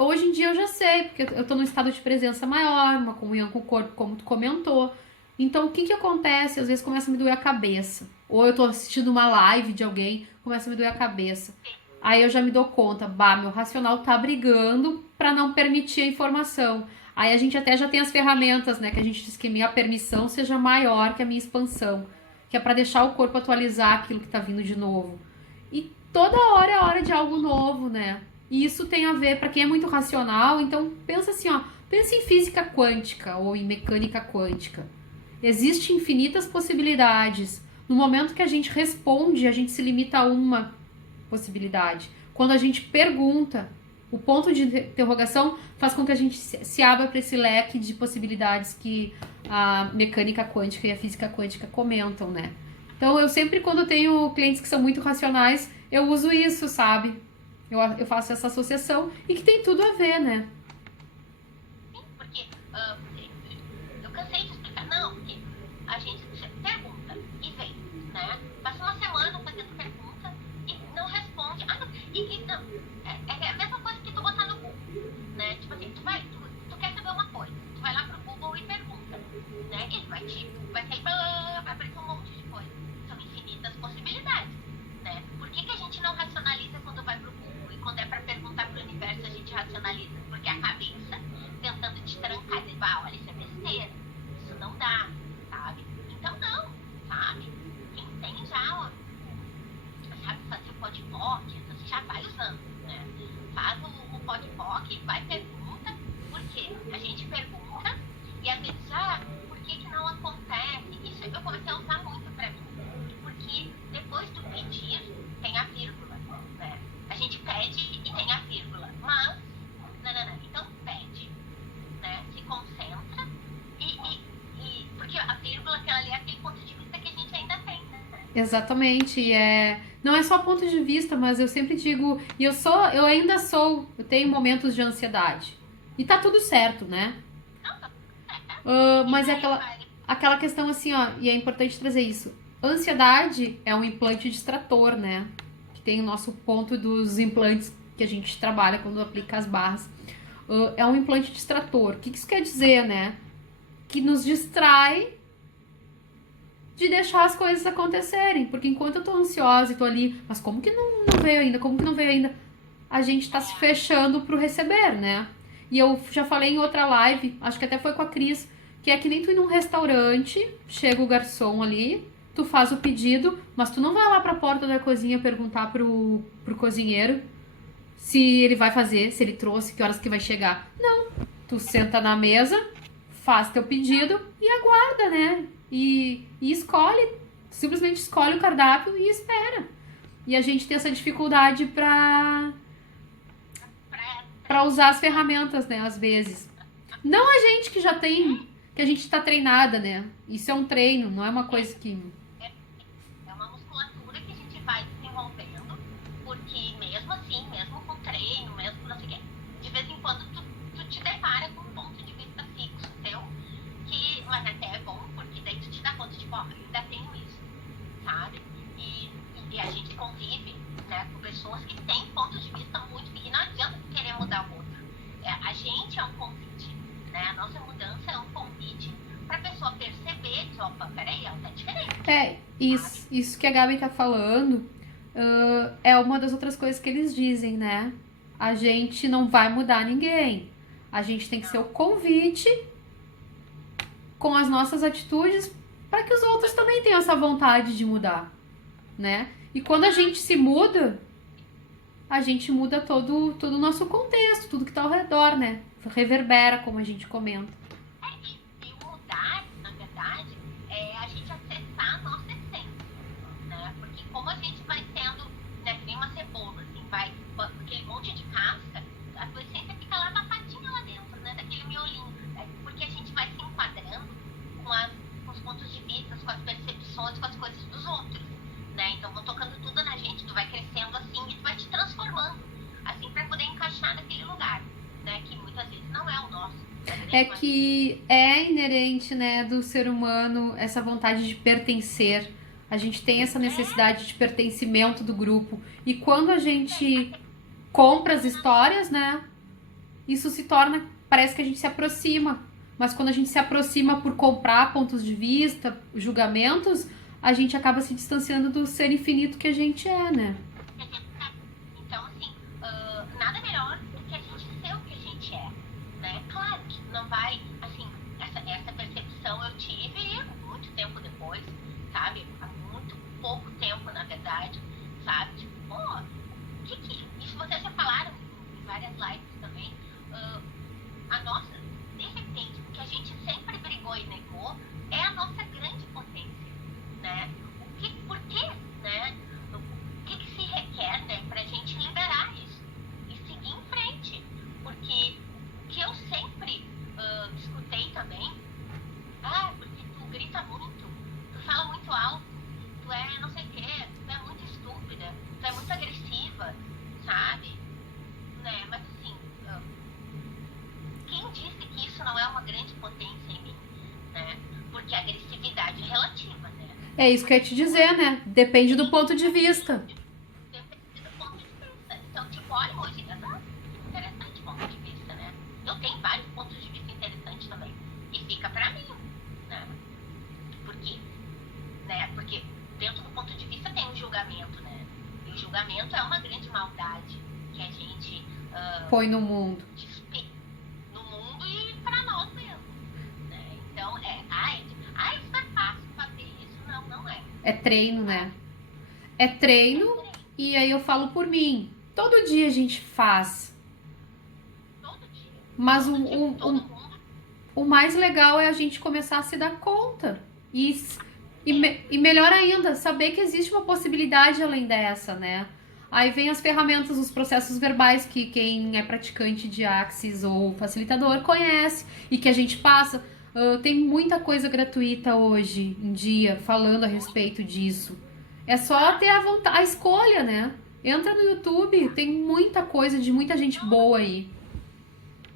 hoje em dia eu já sei, porque eu tô num estado de presença maior, uma comunhão com o corpo, como tu comentou. Então, o que que acontece? Às vezes começa a me doer a cabeça. Ou eu tô assistindo uma live de alguém, começa a me doer a cabeça. Aí eu já me dou conta, meu racional tá brigando pra não permitir a informação. Aí a gente até já tem as ferramentas, né, que a gente diz que minha permissão seja maior que a minha expansão, que é pra deixar o corpo atualizar aquilo que tá vindo de novo. E toda hora é hora de algo novo, né? E isso tem a ver, pra quem é muito racional, então pensa assim, ó, pensa em física quântica ou em mecânica quântica. Existem infinitas possibilidades. No momento que a gente responde, a gente se limita a uma possibilidade. Quando a gente pergunta, o ponto de interrogação faz com que a gente se abra para esse leque de possibilidades que a mecânica quântica e a física quântica comentam, né? Então, eu sempre, quando tenho clientes que são muito racionais, eu uso isso, sabe? Eu faço essa associação e que tem tudo a ver, né? Sim, porque eu cansei de explicar. Não, porque a gente pergunta e vem, né? Passa uma semana fazendo pergunta e não responde. Ah, não, não. É a mesma coisa que tu botar no Google, né? Tipo assim, tu quer saber uma coisa, tu vai lá pro Google e pergunta, né? Ele vai sair, vai aparecer um monte de coisa. São infinitas possibilidades, né? Por que a gente não racionaliza quando vai pro Google? E quando é pra perguntar pro universo, a gente racionaliza? Porque a cabeça tentando te trancar e dizer, olha, isso é besteira, isso não dá, sabe? Então não, sabe? Quem tem já, sabe, fazer o podpoc, você já vai usando, né? Faz o podpoc, vai pergunta, por quê? A gente pergunta e às vezes, por que não acontece? Isso eu comecei a usar muito pra mim, porque depois do pedir tem a vírgula, né? A gente pede e tem a vírgula, mas, não, então pede, né? Se concentra porque a vírgula, aquela ali é aquele ponto de vista que a gente ainda tem, né? Exatamente, não é só ponto de vista, mas eu sempre digo, eu tenho momentos de ansiedade. E tá tudo certo, né? Mas é aquela questão assim, ó, e é importante trazer isso. Ansiedade é um implante distrator, né? Que tem o nosso ponto dos implantes que a gente trabalha quando aplica as barras. É um implante distrator. O que isso quer dizer, né? Que nos distrai de deixar as coisas acontecerem. Porque enquanto eu tô ansiosa e tô ali, mas como que não veio ainda? Como que não veio ainda? A gente tá se fechando pro receber, né? E eu já falei em outra live, acho que até foi com a Cris, que é que nem tu ir num restaurante, chega o garçom ali, tu faz o pedido, mas tu não vai lá pra porta da cozinha perguntar pro cozinheiro se ele vai fazer, se ele trouxe, que horas que vai chegar. Não, tu senta na mesa, faz teu pedido e aguarda, né? E escolhe, simplesmente escolhe o cardápio e espera. E a gente tem essa dificuldade pra usar as ferramentas, né, às vezes. Não a gente que já tem, que a gente tá treinada, né? Isso é um treino, não é uma coisa que... É uma musculatura que a gente vai desenvolvendo, porque mesmo assim, mesmo com treino, mesmo com não sei o quê, de vez em quando tu te depara com um ponto de vista fixo teu, mas até é bom, porque daí tu te dá conta de, eu ainda tenho isso, sabe? E a gente convive, né, com pessoas que têm pontos de vista muito, e não adianta tu querer mudar o outro. A gente é um convite, né? A nossa mudança é um convite pra pessoa perceber, dizer, opa, peraí, ela tá diferente. Isso que a Gabi tá falando é uma das outras coisas que eles dizem, né? A gente não vai mudar ninguém. A gente tem que ser o convite com as nossas atitudes para que os outros também tenham essa vontade de mudar, né? E quando a gente se muda, a gente muda todo o nosso contexto, tudo que tá ao redor, né? Reverbera, como a gente comenta. E o mudar, na verdade, é a gente acessar a nossa essência, né? Porque como a gente vai sendo, né, que nem uma cebola, assim, vai, aquele monte de casca, a tua essência fica lá abafadinha lá dentro, né? Daquele miolinho. Porque a gente vai se enquadrando com os pontos de vista, com as percepções, com as coisas dos outros, né? Então vão tocando tudo na gente, tu vai crescendo assim e tu vai te transformando, assim, pra poder encaixar naquele lugar, né? Que muitas vezes não é o nosso. É que é inerente, né, do ser humano essa vontade de pertencer. A gente tem essa necessidade de pertencimento do grupo. E quando a gente compra as histórias, né, isso se torna, parece que a gente se aproxima. Mas quando a gente se aproxima por comprar pontos de vista, julgamentos, a gente acaba se distanciando do ser infinito que a gente é, né? Então, assim, nada melhor do que a gente ser o que a gente é, né? Claro que não vai, assim, essa percepção eu tive muito tempo depois, sabe? Há muito pouco tempo, na verdade, sabe? Tipo, pô, isso vocês já falaram em várias lives também, a nossa, de repente, o que a gente sempre brigou e negou é a nossa grande potência, né? Por quê, né? O que se requer, né, pra gente liberar isso e seguir em frente? Porque o que eu sempre escutei também, porque tu grita muito, tu fala muito alto, tu é não sei o quê, tu é muito estúpida, tu é muito agressiva, sabe? Né? Mas assim, quem disse que isso não é uma grande potência em mim, né? Porque a agressividade é relativa, né? É isso que eu ia te dizer, né? Depende do ponto de vista. Depende do ponto de vista. Então, tipo, olha, hoje, interessante ponto de vista, né? Eu tenho vários pontos de vista interessantes também. E fica pra mim, né? Por quê? Né? Porque dentro do ponto de vista tem um julgamento, né? E o julgamento é uma grande maldade que a gente põe no mundo. No mundo e pra nós mesmos, né? Então, isso é fácil fazer isso. Não é. É treino, né? É treino, e aí eu falo por mim. Todo dia a gente faz. Todo dia. Mas Todo dia, todo mundo. o mais legal é a gente começar a se dar conta. E melhor ainda, saber que existe uma possibilidade além dessa, né? Aí vem as ferramentas, os processos verbais que quem é praticante de Axis ou facilitador conhece e que a gente passa. Tem muita coisa gratuita hoje em dia falando a respeito disso. É só ter a escolha, né? Entra no YouTube, tem muita coisa de muita gente boa aí.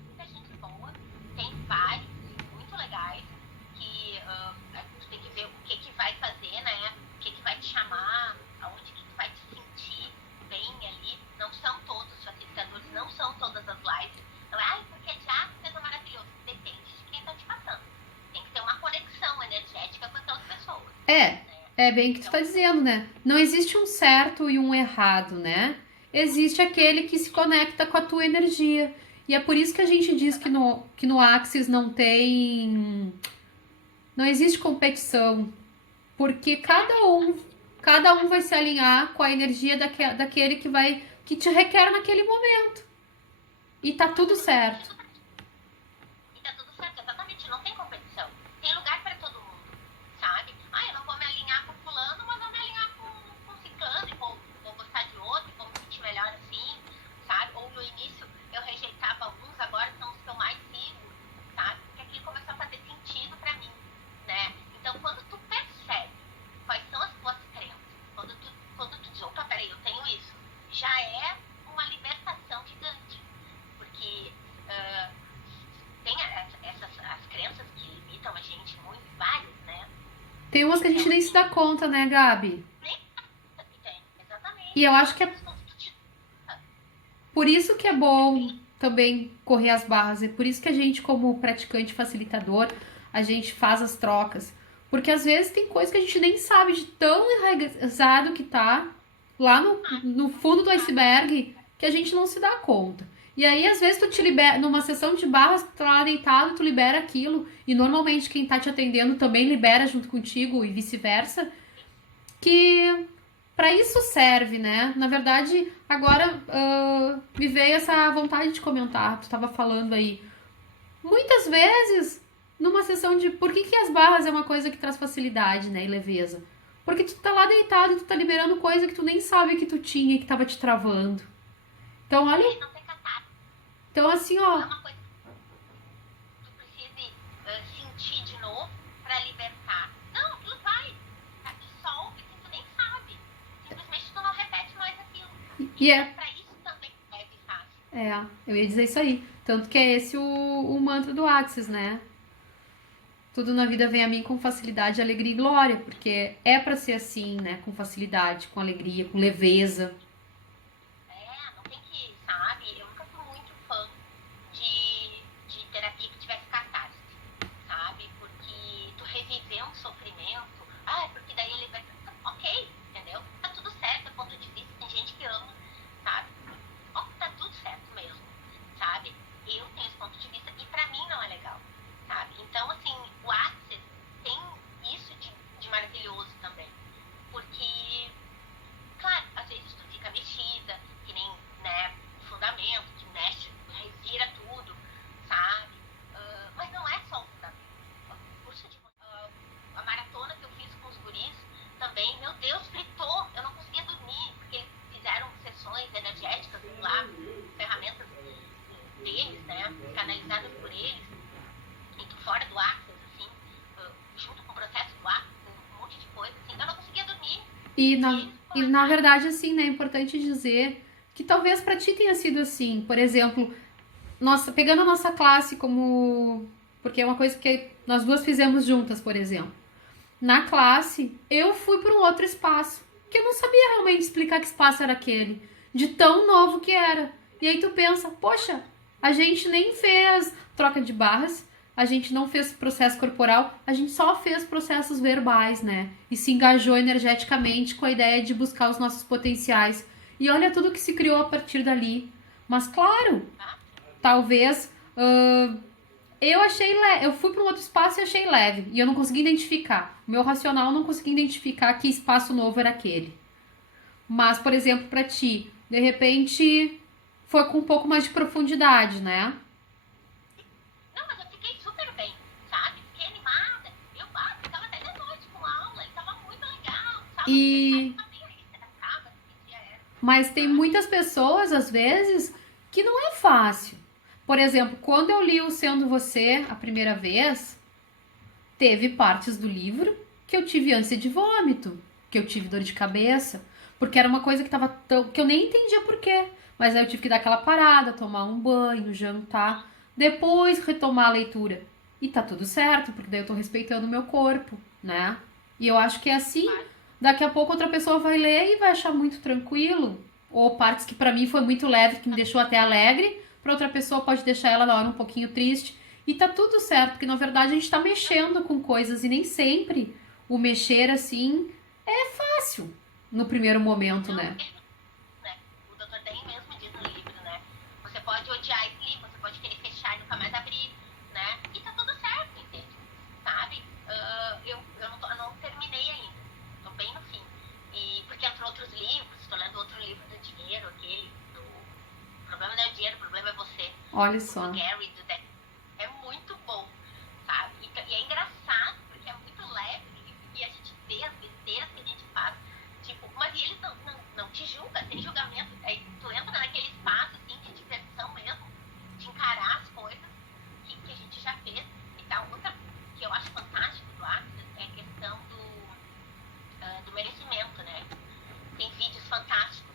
Muita gente boa, tem vários muito legais que a gente tem que ver o que vai fazer, né? O que vai te chamar, aonde que tu vai te sentir bem ali. Não são todos os facilitadores, não são todas as lives. Não é, porque já é maravilhoso. Depende de quem tá te passando. Tem que ter uma conexão energética com aquelas pessoas. É bem o que tu tá dizendo, né? Não existe um certo e um errado, né? Existe aquele que se conecta com a tua energia. E é por isso que a gente diz que no Axis não existe competição. Porque cada um vai se alinhar com a energia daquele que te requer naquele momento. E tá tudo certo. E tá tudo certo, exatamente, não tem competição. Tem lugar pra todo mundo, sabe? Eu não vou me alinhar com fulano, mas vou me alinhar com ciclano e vou gostar de outro e vou me sentir melhor assim, sabe? Ou no início eu rejeitava alguns, agora são os que eu mais sigo, sabe? Porque aquilo começou a fazer sentido pra mim, né? Então quando tu percebe quais são as tuas crenças, quando tu diz, opa, peraí, eu tenho isso, já é uma libertação gigante. Porque tem as crenças que limitam a gente muito, várias, né? Tem umas que a gente nem se dá conta, né, Gabi? Tem, exatamente. E eu acho que é por isso que é bom também correr as barras. É por isso que a gente, como praticante facilitador, a gente faz as trocas. Porque às vezes tem coisa que a gente nem sabe de tão enraizado que tá lá no fundo do iceberg que a gente não se dá conta. E aí, às vezes, tu te libera, numa sessão de barras, tu tá lá deitado, tu libera aquilo. E normalmente quem tá te atendendo também libera junto contigo e vice-versa. Que Para isso serve, né? Na verdade, agora me veio essa vontade de comentar. Tu estava falando aí. Muitas vezes, numa sessão de por que as barras é uma coisa que traz facilidade, né? E leveza. Porque tu tá lá deitado e tu tá liberando coisa que tu nem sabe que tu tinha e que tava te travando. Então, olha. Não tem catarse. Então, assim, Não ó. é uma coisa que tu precise sentir de novo pra libertar. Não, aquilo vai. Tá? Dissolve que tu nem sabe. Simplesmente tu não repete mais aquilo. E é. Pra isso também é fácil. É, eu ia dizer isso aí. Tanto que é esse o mantra do Axis, né? Tudo na vida vem a mim com facilidade, alegria e glória, porque é pra ser assim, né? Com facilidade, com alegria, com leveza. Não tem que, sabe? Eu nunca fui muito fã de terapia que tivesse catarse, sabe? Porque tu reviver um sofrimento, porque daí ele vai. Ok, entendeu? Tá tudo certo, do ponto de vista, tem gente que ama, sabe? Tá tudo certo mesmo, sabe? Eu tenho esse ponto de vista e pra mim não é legal, sabe? Então, assim, o Access tem isso de maravilhoso também, porque, claro, às vezes tu fica mexida, que nem, né, o fundamento, que mexe, revira tudo, sabe? Mas não é só o fundamento. O curso de a maratona que eu fiz com os guris também, meu Deus, fritou, eu não conseguia dormir, porque eles fizeram sessões energéticas lá, ferramentas deles, né, canalizadas por eles, e fora do Access, assim, junto com o processo do Access, um monte de coisa, assim, eu não conseguia dormir. E na verdade, assim, né, é importante dizer que talvez pra ti tenha sido assim. Por exemplo, pegando a nossa classe como... Porque é uma coisa que nós duas fizemos juntas, por exemplo. Na classe, eu fui para um outro espaço, que eu não sabia realmente explicar que espaço era aquele, de tão novo que era. E aí tu pensa, poxa, a gente nem fez troca de barras, a gente não fez processo corporal, a gente só fez processos verbais, né? E se engajou energeticamente com a ideia de buscar os nossos potenciais. E olha tudo que se criou a partir dali. Mas claro, talvez eu fui para um outro espaço e achei leve. E eu não consegui identificar. O meu racional não conseguia identificar que espaço novo era aquele. Mas, por exemplo, para ti, de repente, foi com um pouco mais de profundidade, né? Não, mas eu fiquei super bem, sabe? Fiquei animada. Eu ficava até de noite com a aula e tava muito legal, sabe? E... Era. Mas tem muitas pessoas, às vezes, que não é fácil. Por exemplo, quando eu li o Sendo Você a primeira vez, teve partes do livro que eu tive ânsia de vômito, que eu tive dor de cabeça, porque era uma coisa que tava que eu nem entendia por quê. Mas aí eu tive que dar aquela parada, tomar um banho, jantar, depois retomar a leitura. E tá tudo certo, porque daí eu tô respeitando o meu corpo, né? E eu acho que é assim, daqui a pouco outra pessoa vai ler e vai achar muito tranquilo. Ou partes que pra mim foi muito leve, que me deixou até alegre, pra outra pessoa pode deixar ela na hora um pouquinho triste. E tá tudo certo, porque na verdade a gente tá mexendo com coisas e nem sempre o mexer assim é fácil no primeiro momento, né? O Dr. Dan mesmo diz no livro, né? Você pode odiar esse livro, você pode querer fechar e nunca mais abrir, né? E tá tudo certo, entende? Sabe? Eu não terminei ainda, tô bem no fim. E porque entrou outros livros, tô lendo outro livro do dinheiro, aquele do... O problema não é o dinheiro, o problema é você. Olha só. Do Gary, do Dan. É muito bom, sabe? E é engraçado, porque é muito leve e a gente vê as besteiras que a gente faz. Tipo, mas eles não te julgam, sem julgamento. Aí tu entra naquele espaço, assim, de diversão mesmo, de encarar as coisas que a gente já fez e tal. Outra que eu acho fantástico do Access é a questão do merecimento, né? Tem vídeos fantásticos,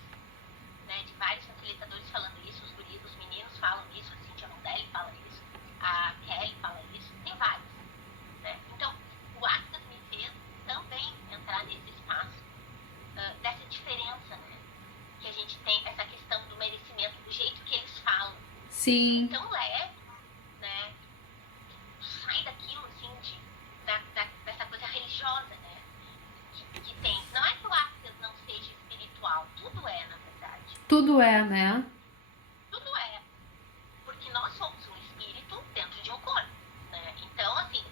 né, de vários facilitadores falando isso, os meninos falam isso, a Cintia Rondelli fala isso, a Kelly fala isso, tem vários, né? Então, o Access me fez também entrar nesse espaço dessa diferença, né? Que a gente tem essa questão do merecimento, do jeito que eles falam. Sim. Então leve, né? Sai daquilo, assim, dessa coisa religiosa, né? Que tem. Não é que o Access não seja espiritual, tudo é, na verdade. Tudo é, né? Tudo é. Porque nós somos um espírito dentro de um corpo, né? Então, assim,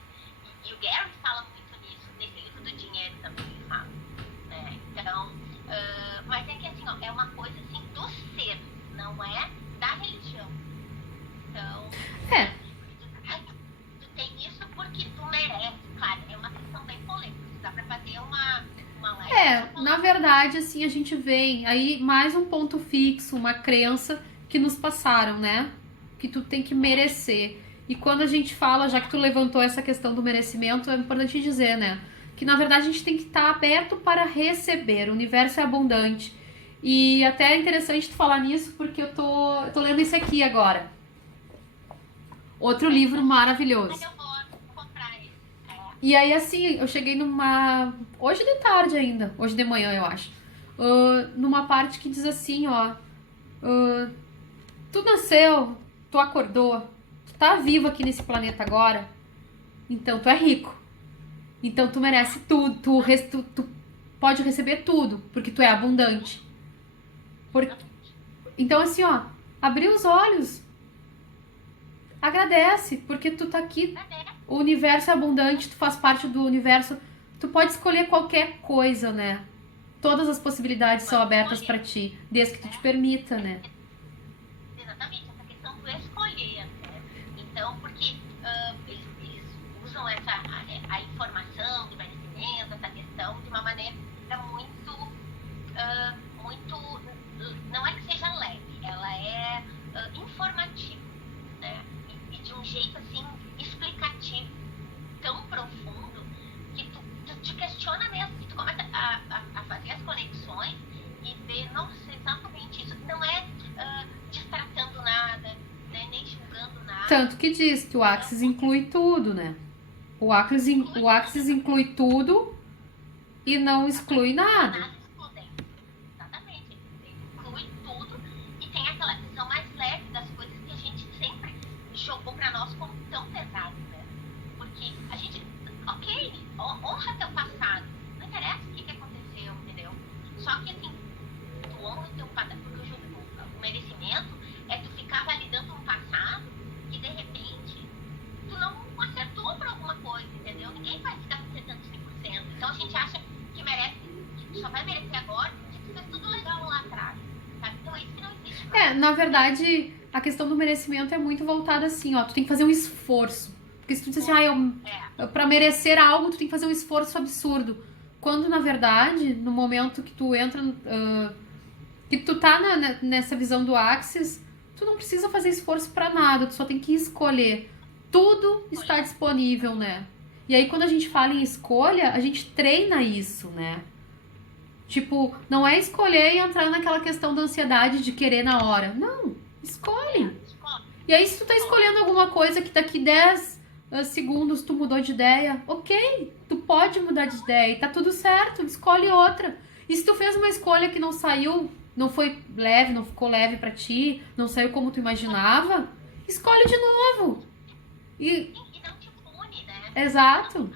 e o Gary fala muito nisso, nesse livro do dinheiro também ele fala, né? Então, verdade, assim, a gente vem aí mais um ponto fixo, uma crença que nos passaram, né? Que tu tem que merecer. E quando a gente fala, já que tu levantou essa questão do merecimento, é importante dizer, né? Que na verdade a gente tem que estar aberto para receber. O universo é abundante. E até é interessante tu falar nisso, porque eu tô lendo esse aqui agora. Outro livro maravilhoso. Mas eu vou comprar ele. E aí, assim, eu cheguei numa... Hoje de tarde ainda. Hoje de manhã, eu acho. Numa parte que diz assim, ó... tu nasceu, tu acordou, tu tá vivo aqui nesse planeta agora, então tu é rico. Então tu merece tudo, tu pode receber tudo, porque tu é abundante. Então assim, ó, abrir os olhos, agradece, porque tu tá aqui, o universo é abundante, tu faz parte do universo, tu pode escolher qualquer coisa, né? Todas as possibilidades são abertas pra ti, desde que tu te permita, né? Exatamente, essa questão do escolher, né? Então, porque eles usam a informação do merecimento, essa questão, de uma maneira muito, não é que seja leve, ela é informativa, né? E de um jeito, assim, explicativo, tão profundo, que tu te questiona mesmo, que tu começa a fazer as conexões e ver, nossa, exatamente isso. Não é destratando nada, né, nem julgando nada. Tanto que diz que o Axis inclui tudo, né? O Axis inclui tudo e não exclui nada. Nada excludente. Exatamente. Ele inclui tudo e tem aquela visão mais leve das coisas que a gente sempre jogou pra nós como tão pesado, né? Porque a gente, ok, honra teu passado. Não interessa o que aconteceu, entendeu? Só que assim, tu honra teu passado, porque o merecimento é tu ficar validando um passado que de repente tu não acertou por alguma coisa, entendeu? Ninguém vai ficar acertando 100%. Então a gente acha que merece, que só vai merecer agora, porque tu fez tudo legal lá atrás, sabe? Então isso não existe mais. Na verdade, a questão do merecimento é muito voltada assim, ó, tu tem que fazer um esforço. Porque se tu diz assim, pra merecer algo, tu tem que fazer um esforço absurdo. Quando, na verdade, no momento que tu entra, que tu tá nessa visão do Axis, tu não precisa fazer esforço pra nada, tu só tem que escolher. Tudo está disponível, né? E aí, quando a gente fala em escolha, a gente treina isso, né? Tipo, não é escolher e entrar naquela questão da ansiedade de querer na hora. Não, escolhe. E aí, se tu tá escolhendo alguma coisa que daqui 10 segundos tu mudou de ideia, ok, tu pode mudar de ideia e tá tudo certo, escolhe outra. E se tu fez uma escolha que não saiu, não foi leve, não ficou leve pra ti, não saiu como tu imaginava, escolhe de novo. E não te pune, né? Exato.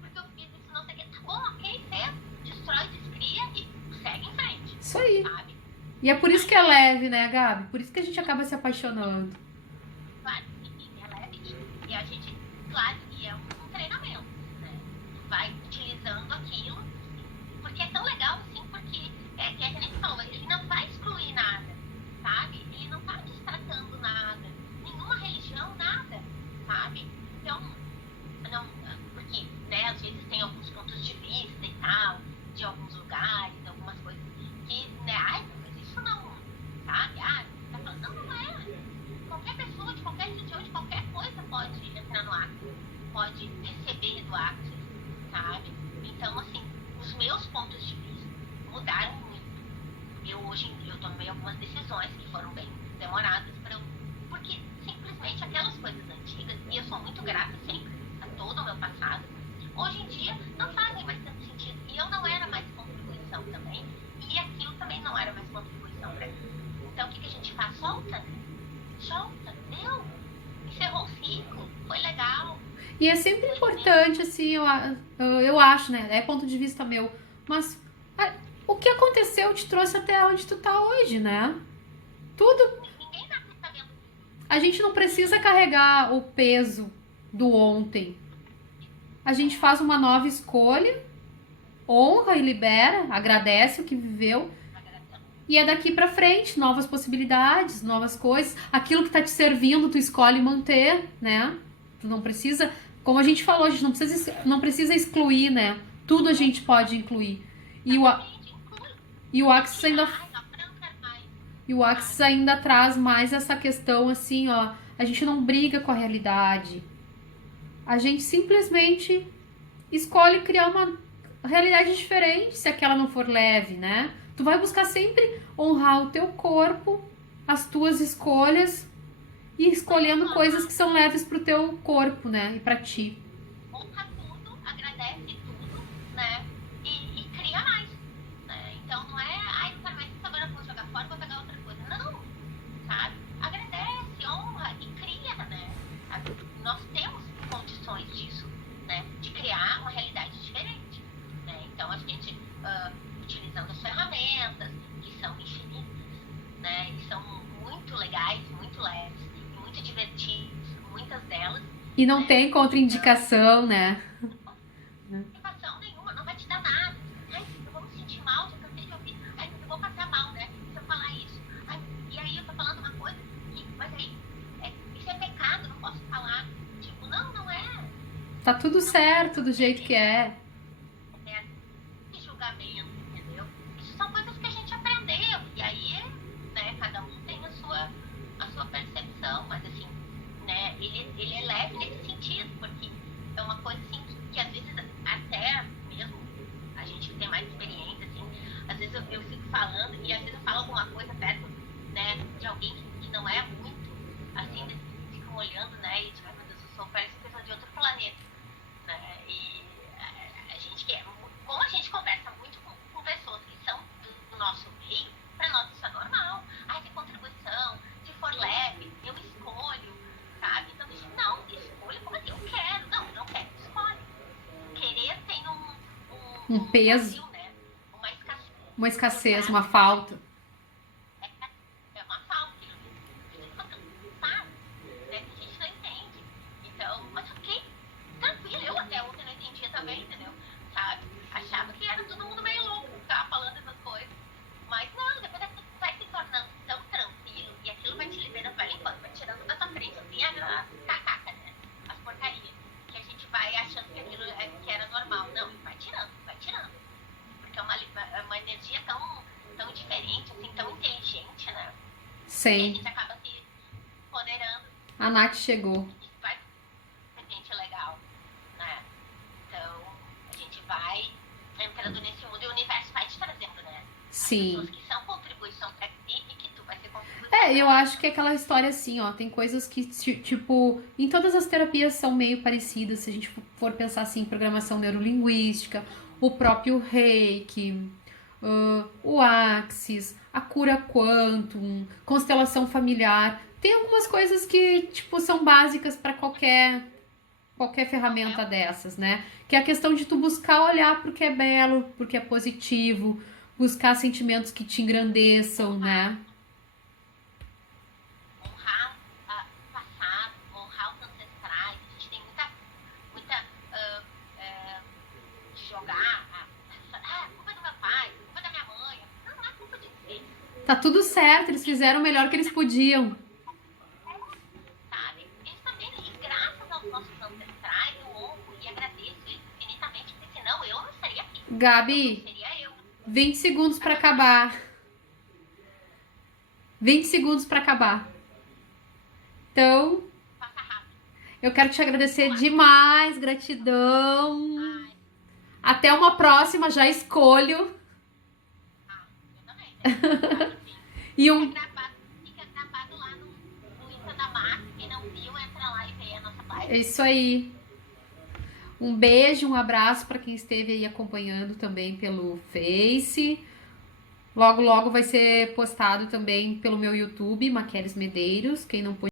Porque eu fiz isso, não sei o que. Tá bom, ok, fez, destrói, descria e segue em frente. Isso aí. Sabe? E é por isso que é leve, né, Gabi? Por isso que a gente acaba se apaixonando. Claro, é leve. E a gente, claro, e é um treinamento, né? Tu vai utilizando aquilo, porque é tão legal assim, porque que a gente falou, ele não vai excluir nada, sabe? Ele não tá destratando nada, nenhuma religião, nada, sabe? Então, não, porque, né, às vezes tem alguns pontos de vista e tal, de alguns lugares, algumas coisas que, né, ai, mas isso não, sabe? Ah, tá falando, não é. Qualquer pessoa, de qualquer religião, de qualquer coisa pode entrar no Axis, pode receber do Axis, sabe? Então, assim, os meus pontos de vista mudaram muito. Hoje eu tomei algumas decisões que foram bem demoradas porque simplesmente aquelas coisas antigas, e eu sou muito grata sempre a todo o meu passado, hoje em dia não fazem mais tanto sentido. E eu não era mais contribuição também, e aquilo também não era mais contribuição pra mim. Então o que a gente faz? Solta, deu, encerrou o ciclo, foi legal. E é sempre importante, assim, eu acho, né? É ponto de vista meu. Mas o que aconteceu te trouxe até onde tu tá hoje, né? Tudo. Ninguém tá sabendo. A gente não precisa carregar o peso do ontem. A gente faz uma nova escolha, honra e libera, agradece o que viveu. E é daqui pra frente, novas possibilidades, novas coisas. Aquilo que tá te servindo, tu escolhe manter, né? Tu não precisa, como a gente falou, a gente não precisa excluir, né? Tudo a gente pode incluir. E E o Axis ainda Ai, não, eu não quero mais. E o Axis ainda traz mais essa questão assim, ó, a gente não briga com a realidade. A gente simplesmente escolhe criar uma realidade diferente se aquela não for leve, né? Tu vai buscar sempre honrar o teu corpo, as tuas escolhas e escolhendo coisas que são leves pro teu corpo, né? E pra ti. Honra tudo, agradece tudo, né? E cria mais. Né? Então não é, ai, não quero mais isso, agora eu vou jogar fora, vou pegar outra coisa. Não, sabe? Agradece, honra e cria, né? Sabe? Nós temos condições disso, né? De criar uma realidade diferente. Né? Então a gente, utilizando as ferramentas, que são infinitas, né? E são muito legais, muito leves, e muito divertidas, muitas delas. E não Né? tem contraindicação, né? Motivação nenhuma, não vai te dar nada. Ai, eu vou me sentir mal, já cansei de ouvir. Ai, eu vou passar mal, né? Se eu falar isso. Ai, e aí eu tô falando uma coisa que, mas aí, isso é pecado, não posso falar. Tipo, não, não é. Tá tudo Não é certo do jeito que é. de julgamento, entendeu? Isso são coisas que a gente aprendeu. E aí, né, cada um tem a sua percepção, mas assim, né, ele é leve nesse sentido, porque é uma coisa assim que às vezes até mesmo a gente que tem mais experiência, assim, às vezes eu fico falando e às vezes eu falo alguma coisa perto, né, de alguém que não é muito, assim, eles ficam olhando, né, e tipo, meu Deus, eu sou, parece pessoa de outro planeta, né, e a gente quer, como a gente conversa muito com pessoas que são do nosso meio, para nós isso é normal, ai, que contribuição, se for leve, eu escolho, sabe? Então, não, escolha como assim, eu quero, não quero, escolhe. Querer tem Um peso, vazio, né? uma escassez, uma falta. É uma falta, sabe? Né? Que a gente não entende. Então, mas ok, tranquilo, eu até ontem não entendia também, entendeu? Sabe? Achava que era todo mundo meio louco, ficava falando essas coisas. Mas não, depois vai se tornando tão tranquilo e aquilo vai te liberando, vai limpando, vai tirando da tua frente assim a cacaca, né? As porcarias. Que a gente vai achando que aquilo que era normal. Não, vai tirando, vai tirando. Porque é uma energia tão diferente, assim, tão inteligente, né? E a Sim. gente acaba se empoderando A Nath chegou. e vai ter gente legal, né? Então, a gente vai entrando nesse mundo e o universo vai te trazendo, né? Sim. As pessoas que são contribuição pra ti e que tu vai ser contribuição. Eu acho que é aquela história assim, ó, tem coisas que, tipo, em todas as terapias são meio parecidas, se a gente for pensar assim, programação neurolinguística, o próprio Reiki, o Axis, a cura Quantum, constelação familiar, tem algumas coisas que, tipo, são básicas para qualquer ferramenta dessas, né? Que é a questão de tu buscar olhar pro que é belo, pro que é positivo, buscar sentimentos que te engrandeçam, né? Honrar o passado, honrar os ancestrais. A gente tem muita de jogar. A culpa é do meu pai, a culpa é da minha mãe. Não é culpa de ninguém, Tá tudo certo, eles fizeram o melhor que eles podiam. sabe? Eles também, e graças aos nossos ancestrais, eu honro e agradeço eles infinitamente, porque senão eu não seria aqui. Gabi, Não seria eu. 20 segundos pra acabar. 20 segundos pra acabar. Então, Passa rápido. eu quero te agradecer demais, gratidão. Até uma próxima, já escolho. Eu também. Né? E Fica gravado lá no Insta da Márcia. Quem não viu, entra lá e vê a nossa live. é isso aí. Um beijo, um abraço para quem esteve aí acompanhando também pelo Face. Logo, logo vai ser postado também pelo meu YouTube, Maqueles Medeiros. Quem não